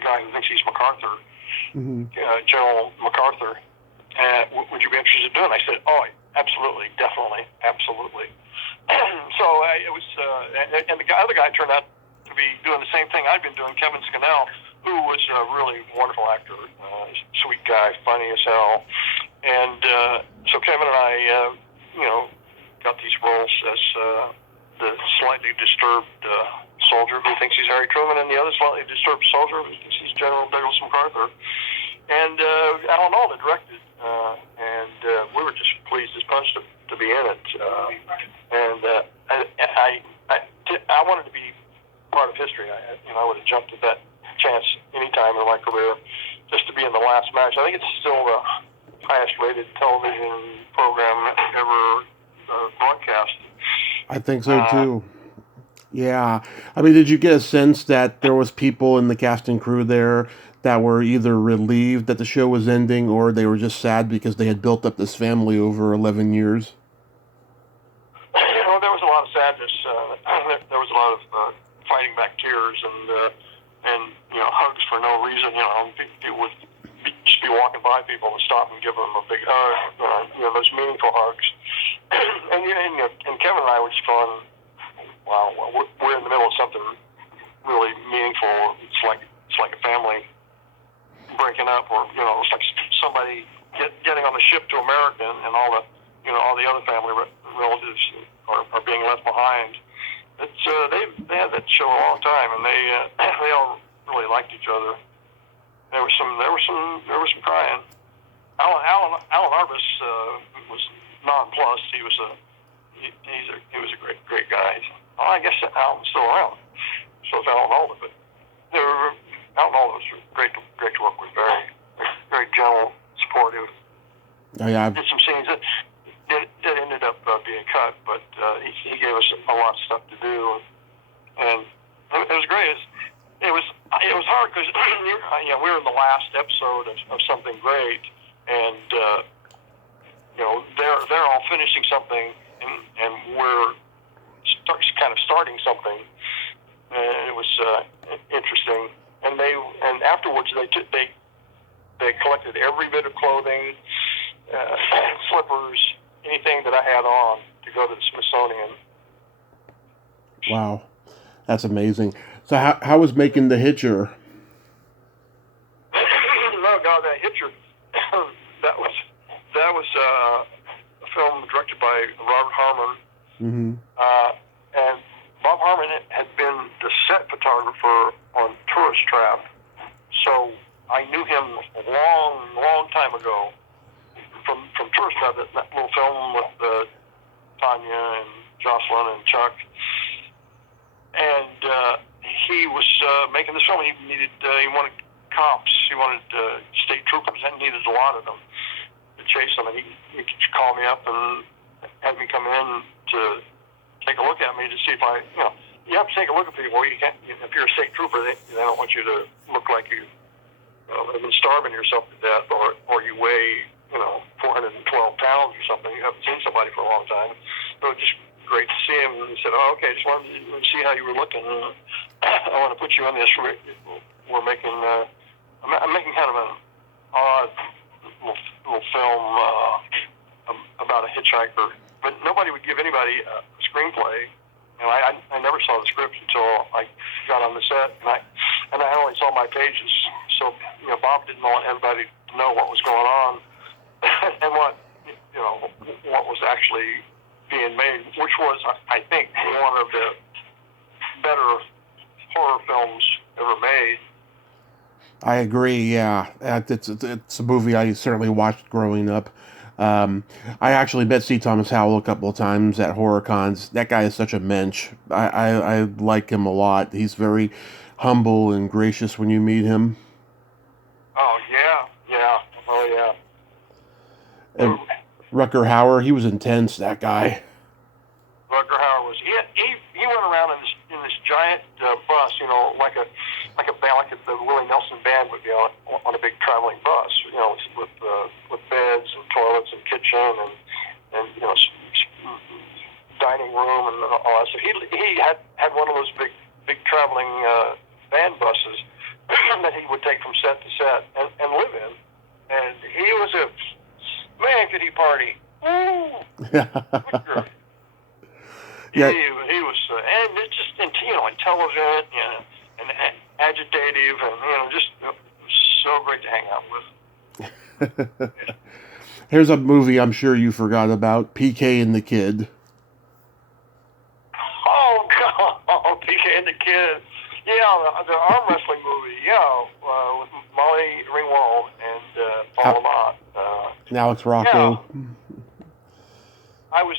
guy who thinks he's MacArthur, General MacArthur. Would you be interested in doing it? I said, oh, absolutely, definitely, absolutely. So it was, and the other guy turned out to be doing the same thing I'd been doing, Kevin Scannell, who was a really wonderful actor, sweet guy, funny as hell. And so Kevin and I, got these roles as the slightly disturbed soldier who thinks he's Harry Truman, and the other slightly disturbed soldier who thinks he's General Douglas MacArthur. And Alan Alda directed, and we were just pleased as punch to be in it. I wanted to be part of history. I would have jumped at that chance any time in my career, just to be in the last match. I think it's still the highest-rated television program ever broadcast. I think so too. Yeah. I mean, did you get a sense that there was people in the cast and crew there that were either relieved that the show was ending, or they were just sad because they had built up this family over 11 years? There was a lot of sadness. There was a lot of fighting back tears and hugs for no reason. People would just be walking by people and stop and give them a big hug. Those meaningful hugs. And Kevin and I were just going, wow, we're in the middle of something really meaningful. It's like a family breaking up, or it's like somebody getting on the ship to America, and all the other family relatives are being left behind. It's they had that show a long time, and they all really liked each other. There was some crying. Alan Arbus was nonplussed. He was a great guy. Well, I guess Alan's still around. So is Alan Alda, but Alan Alda was great to work with. Very gentle, supportive. Oh yeah. Did some scenes that ended up being cut, but he gave us a lot of stuff to do, and it was great. It was hard because we were in the last episode of something great, and they're all finishing something, and we're kind of starting something, and it was interesting. And and afterwards they collected every bit of clothing, slippers, anything that I had on to go to the Smithsonian. Wow, that's amazing. So how was making the Hitcher? Oh God, that Hitcher, that was a film directed by Robert Harmon. Mm-hmm. And Bob Harmon had been the set photographer on Tourist Trap, so I knew him a long time ago from Tourist Trap, that little film with Tanya and Jocelyn and Chuck. And he was making this film. He wanted cops. He wanted state troopers, and needed a lot of them to chase them. And he called me up and had me come in to take a look at me to see if you have to take a look at people. You can't, if you're a state trooper, they don't want you to look like you have been starving yourself to death, or you weigh 412 pounds or something. You haven't seen somebody for a long time. So it's just great to see him. And he said, "Oh, okay, just wanted to see how you were looking. I want to put you in this. We're making I'm making kind of an odd little film about a hitchhiker." But nobody would give anybody a screenplay. I never saw the script until I got on the set, and I only saw my pages. So Bob didn't want everybody to know what was going on and what was actually being made, which was, I think, one of the better horror films ever made. I agree. Yeah, it's a movie I certainly watched growing up. I actually met C. Thomas Howell a couple of times at horror cons. That guy is such a mensch. I like him a lot. He's very humble and gracious when you meet him. Oh yeah. And Rutger Hauer, he was intense. That guy. Rutger Hauer was. He went around in this giant bus, like the Willie Nelson band would be on a big traveling bus, with beds and toilets and kitchen and dining room and all that. So he had one of those big traveling band buses that he would take from set to set and live in. And he was man, could he party? Woo! Yeah. He was, and it's just intelligent and agitative, and just so great to hang out with. Here's a movie I'm sure you forgot about, PK and the Kid. Oh God, PK and the Kid. Yeah, the arm wrestling movie. Yeah, with Molly Ringwald and Paul Lamont. And Alex Rocco. Yeah. I was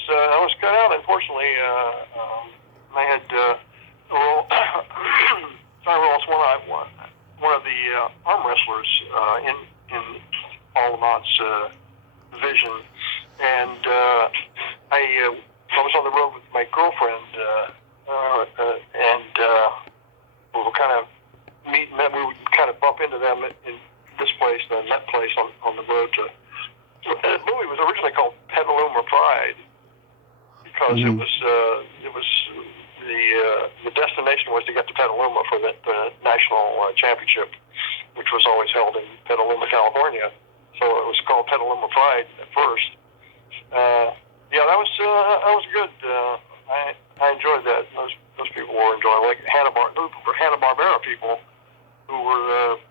cut out. Unfortunately, I had John Ross, one of the arm wrestlers in Paul Lamont's division, and I was on the road with my girlfriend, and we were kind of meeting them. We would kind of bump into them in this place and that place on the road to. The movie was originally called Petaluma Pride because it was the destination was to get to Petaluma for the national championship, which was always held in Petaluma, California. So it was called Petaluma Pride at first. That was good. I enjoyed that. Those people were enjoying, like Hanna-Barbera people who were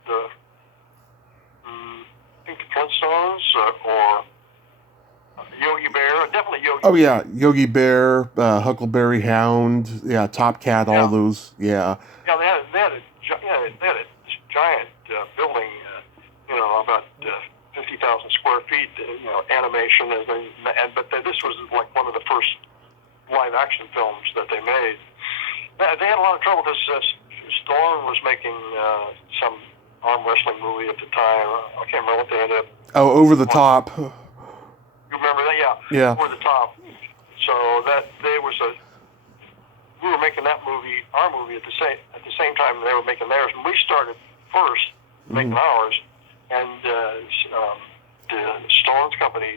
I think the Flintstones or Yogi Bear, definitely Yogi. Oh yeah, Yogi Bear, Huckleberry Hound, yeah, Top Cat, all those, yeah. Yeah, they had a giant building, about 50,000 square feet, animation, but this was like one of the first live action films that they made. They had a lot of trouble because Stallone was making some arm wrestling movie at the time. I can't remember what they ended up. Oh, Over the Top. You remember that? Yeah. Over the Top. So we were making that movie, our movie, at the same time they were making theirs, and we started first making ours, and the Stone's company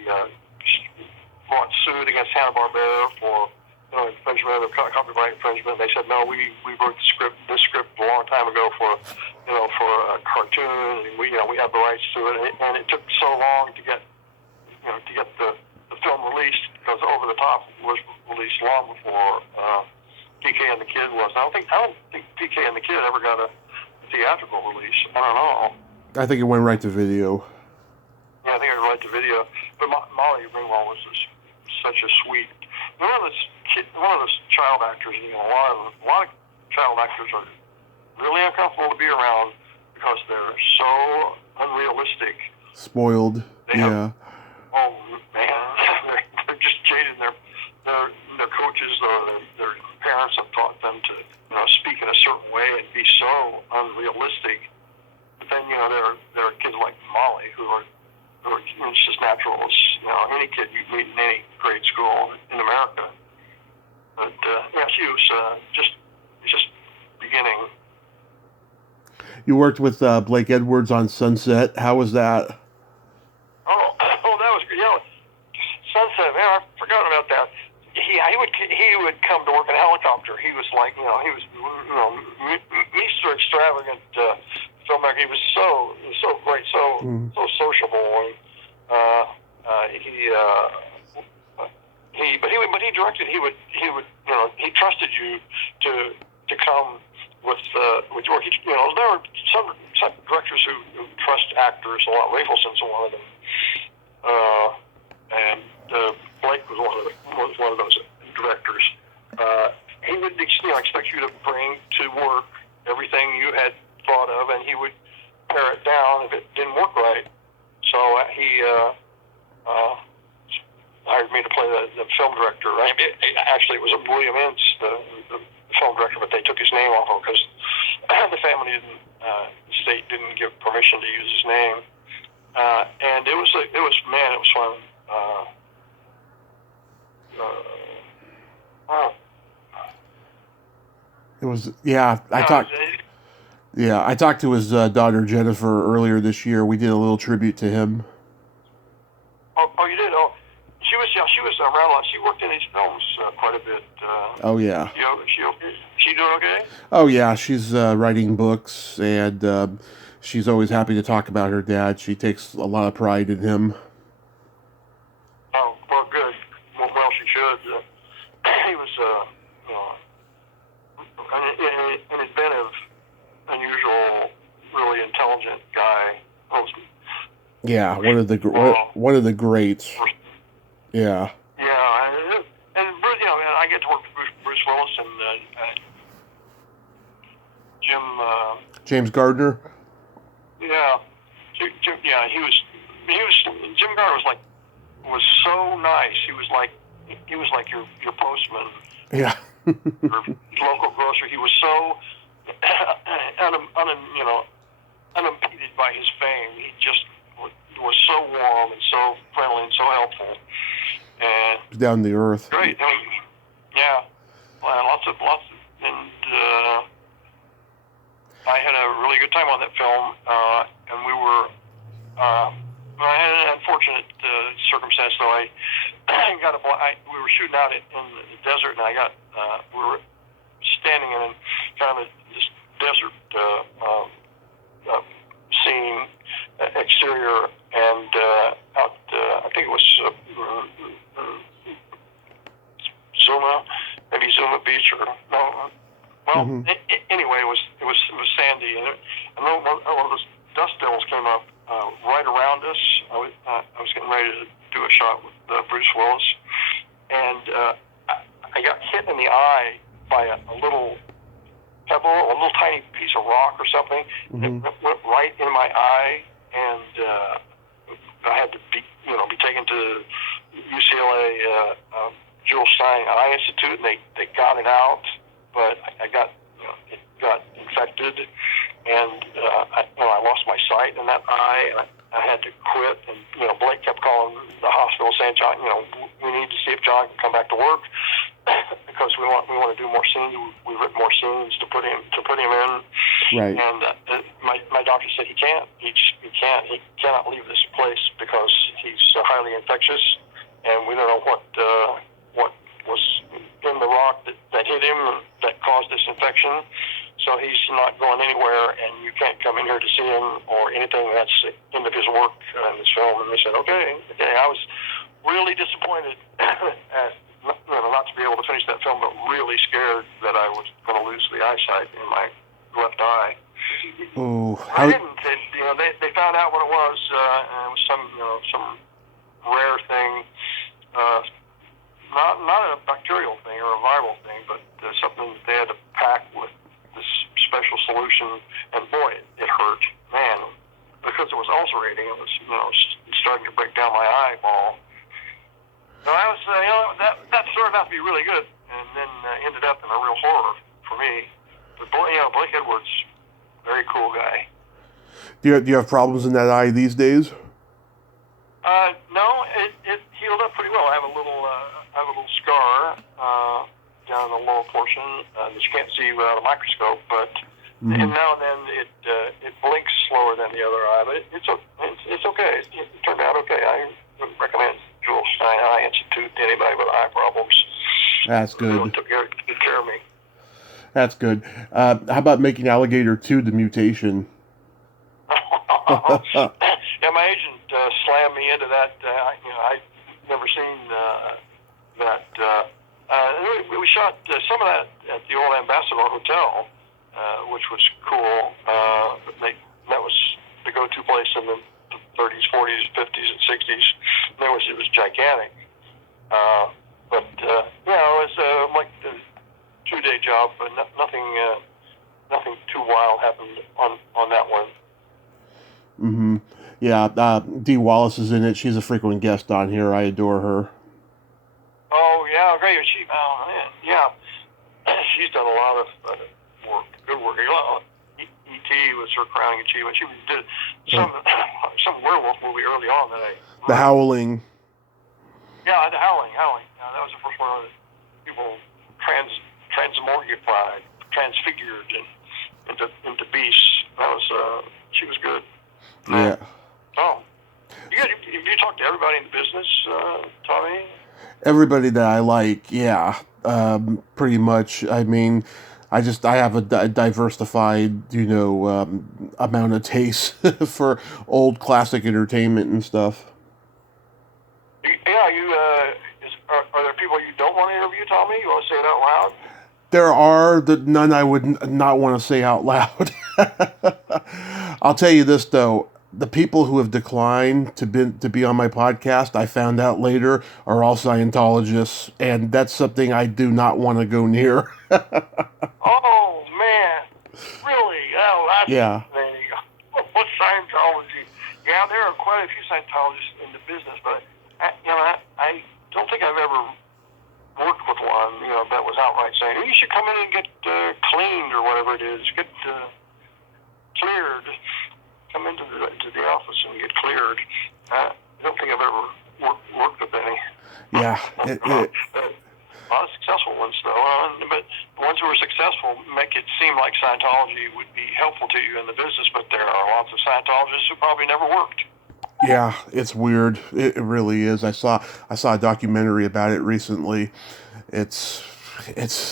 brought suit against Hanna-Barbera for infringement of copyright infringement. They said no, we wrote the script. This script long time ago for a cartoon, and we have the rights to it, and it took so long to get the film released because Over the Top was released long before PK and the Kid was. I don't think PK and the Kid ever got a theatrical release. I don't know. I think it went right to video. Yeah, I think it went right to video. But Molly Ringwald was such a sweet. One of those child actors. A lot of child actors are really uncomfortable to be around because they're so unrealistic. Spoiled. Yeah. Oh man, they're just jaded. Their coaches or their parents have taught them to speak in a certain way and be so unrealistic. But then there are kids like Molly who are just as natural as any kid you meet in any grade school in America. But she was just beginning. You worked with Blake Edwards on Sunset. How was that? Oh, that was good. Sunset, man, I forgot about that. He would come to work in a helicopter. He was like, he was Mr. Extravagant filmmaker. He was so great, so sociable, and he directed. He he trusted you to come with your work. There were some directors who trust actors a lot. Rafelson's one of them, and Blake was one of those directors. He would expect you to bring to work everything you had thought of, and he would pare it down if it didn't work right. So he hired me to play the film director. Actually, it was William Ince, the film director, but they took his name off him because the family the state didn't give permission to use his name. And it was fun. It was, yeah. I talked to his daughter Jennifer earlier this year. We did a little tribute to him. Oh, you did? Oh, she was around a lot. She worked in these films quite a bit. Oh yeah. She doing okay? Oh yeah, she's writing books, and she's always happy to talk about her dad. She takes a lot of pride in him. Oh, well, good. Well, she should. He was an inventive, unusual, really intelligent guy. Yeah, one of the greats. Yeah. Yeah, and Bruce, I get to work with Bruce Willis and James Gardner. Yeah, Jim. Yeah, he was. Jim Gardner was so nice. He was like your postman. Yeah. Your local grocer. He was so unimpeded by his fame. He just was so warm and so friendly and so helpful. And down to earth. Great. Yeah. Well, lots of, and I had a really good time on that film. And we were. I had an unfortunate circumstance, though. I got we were shooting out in the desert, and we were standing in kind of this desert scene exterior, and out. I think it was Zuma Beach, or no. Well, anyway, it was sandy, and one of those dust devils came up right around us. I was getting ready to do a shot with Bruce Willis, and I got hit in the eye by a little pebble, a little tiny piece of rock or something. It went right in my eye, and I had to be taken to UCLA Jules Stein Eye Institute, and they got it out, but it got infected, and I lost my sight in that eye, and I had to quit. And Blake kept calling the hospital saying, "John, we need to see if John can come back to work because we want to do more scenes. We've written more scenes to put him in." Right. And my doctor said he can't. He cannot leave this place because he's highly infectious, and we don't know what was in the rock that hit him that caused this infection. so he's not going anywhere, and you can't come in here to see him or anything. That's the end of his work in this film. And they said, okay. I was really disappointed not to be able to finish that film, but really scared that I was going to lose the eyesight in my left eye. Oh, I didn't. They found out what it was. And it was some rare thing. Not a bacterial thing or a viral thing, but something that they had to pack with this special solution. And boy, it hurt, man, because it was ulcerating. It was, starting to break down my eyeball. So I was, that started out to be really good, and then ended up in a real horror for me. But Blake Edwards, very cool guy. Do you have problems in that eye these days? No, it healed up pretty well. I have a little scar down in the lower portion that you can't see without a microscope, but and now and then it blinks slower than the other eye, but it's okay. It turned out okay. I would recommend Joel Stein Eye Institute to anybody with eye problems. That's good. Really took care of me. That's good. How about making Alligator 2 the mutation? Yeah, my agent slammed me into that. I'd never seen that. We shot some of that at the old Ambassador Hotel, which was cool. That was the go-to place in the 30s, 40s, 50s, and 60s. It was gigantic. But it was like a 2-day job, but nothing too wild happened on that one. Mm-hmm. Yeah, Dee Wallace is in it. She's a frequent guest on here. I adore her. Oh, yeah, great. Yeah. She's done a lot of work, good work. E.T. was her crowning achievement. She did some werewolf movie early on that The Howling. Yeah, The Howling. Yeah, that was the first one that people transmorgified, transfigured into beasts. That was she was good. Yeah. You talk to everybody in the business, Tommy? Everybody that I like, yeah, pretty much. I mean, I have a diversified, amount of taste for old classic entertainment and stuff. Yeah, are there people you don't want to interview, Tommy? You want to say it out loud? There are none I would not want to say out loud. I'll tell you this though. The people who have declined to be on my podcast, I found out later, are all Scientologists, and that's something I do not want to go near. Oh, man. Really? Oh, that's yeah. What Scientology? Yeah, there are quite a few Scientologists in the business, but I don't think I've ever worked with one, that was outright saying, you should come in and get cleaned or whatever it is, get cleared. Come into the office and get cleared. I don't think I've ever worked with any. Yeah. A lot of successful ones, though. But the ones who are successful make it seem like Scientology would be helpful to you in the business, but there are lots of Scientologists who probably never worked. Yeah, it's weird. It really is. I saw a documentary about it recently. It's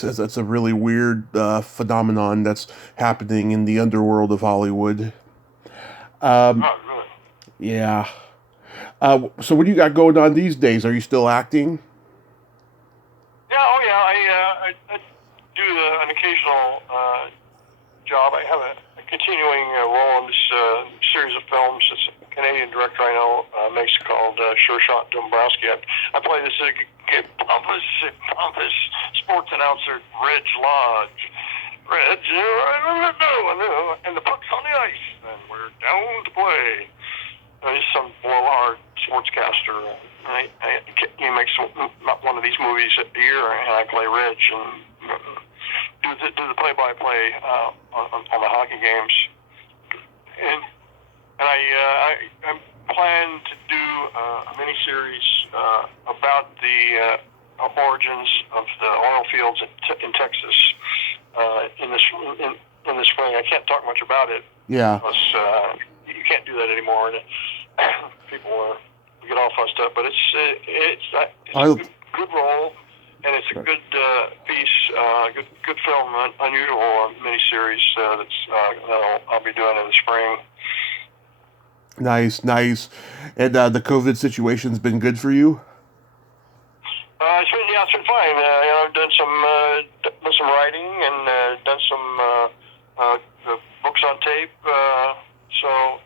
a really weird phenomenon that's happening in the underworld of Hollywood. Not really. Yeah. So what do you got going on these days? Are you still acting? Yeah, I do an occasional job. I have a continuing role in this series of films. It's a Canadian director I know makes called Sure Shot Dombrowski. I play this pompous sports announcer, Reg Lodge. Reg, and the puck's on the ice, and we're down to play. He's some blowhard sportscaster. He makes one of these movies a year, and I play Reg and do the play-by-play on the hockey games. And I plan to do a miniseries about the origins of the oil fields in Texas in the spring. I can't talk much about it. Yeah. Because you can't do that anymore, and people get all fussed up. But it's a good role, and it's a good piece, good film, unusual miniseries that I'll be doing in the spring. Nice. And the COVID situation's been good for you? It's been fine. I've done some writing and done some the books on tape. So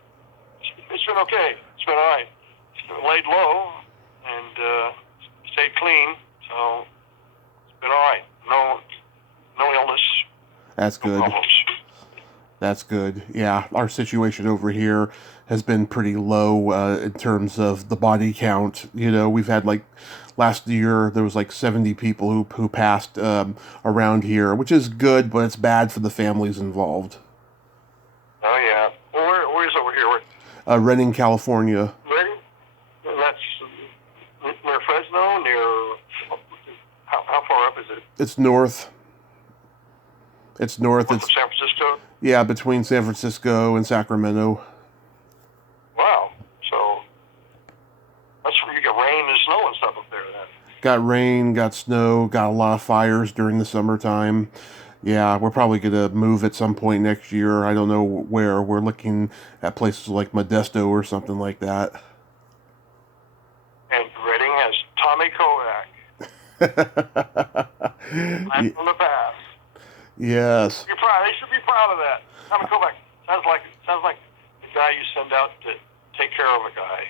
it's been okay. It's been all right. It's laid low and stayed clean. So it's been all right. No illness. That's good. No problems. That's good. Yeah, our situation over here has been pretty low in terms of the body count. You know, we've had like last year there was like 70 people who passed around here, which is good, but it's bad for the families involved. Oh yeah. Well, where's over here? Redding, California. Redding? That's near Fresno. How far up is it? It's north. It's north. From San Francisco? Yeah, between San Francisco and Sacramento. Wow. So that's where you get rain and snow and stuff up there then. Got rain, got snow, got a lot of fires during the summertime. Yeah, we're probably going to move at some point next year. I don't know where. We're looking at places like Modesto or something like that. And Redding has Tommy Kovac. I'm from the past. Yes. You're proud. They should be proud of that. Tommy Kovac sounds like the guy you send out to take care of a guy.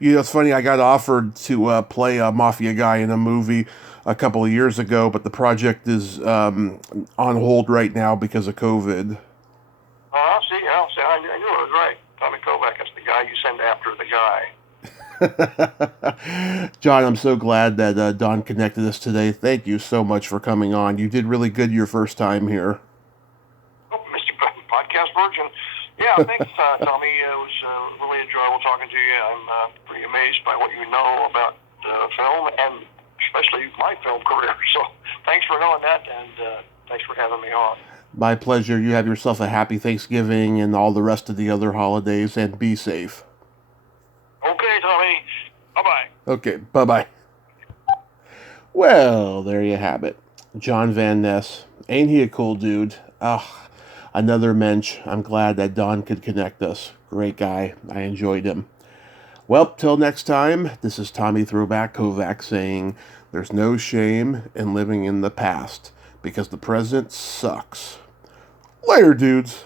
You know, it's funny. I got offered to play a mafia guy in a movie a couple of years ago, but the project is on hold right now because of COVID. Oh, see, I knew it was right. Tommy Kovac is the guy you send after the guy. John, I'm so glad that Don connected us today. Thank you so much for coming on. You did really good your first time here. Oh, Mr. Podcast Virgin. Yeah, thanks, Tommy. It was really enjoyable talking to you. I'm pretty amazed by what you know about film and especially my film career. So thanks for knowing that, and thanks for having me on. My pleasure. You have yourself a happy Thanksgiving and all the rest of the other holidays, and be safe. Okay, Tommy. Bye-bye. Okay, bye-bye. Well, there you have it. John Van Ness. Ain't he a cool dude? Another mensch. I'm glad that Don could connect us. Great guy. I enjoyed him. Well, till next time, this is Tommy Throwback Kovac saying there's no shame in living in the past because the present sucks. Later, dudes.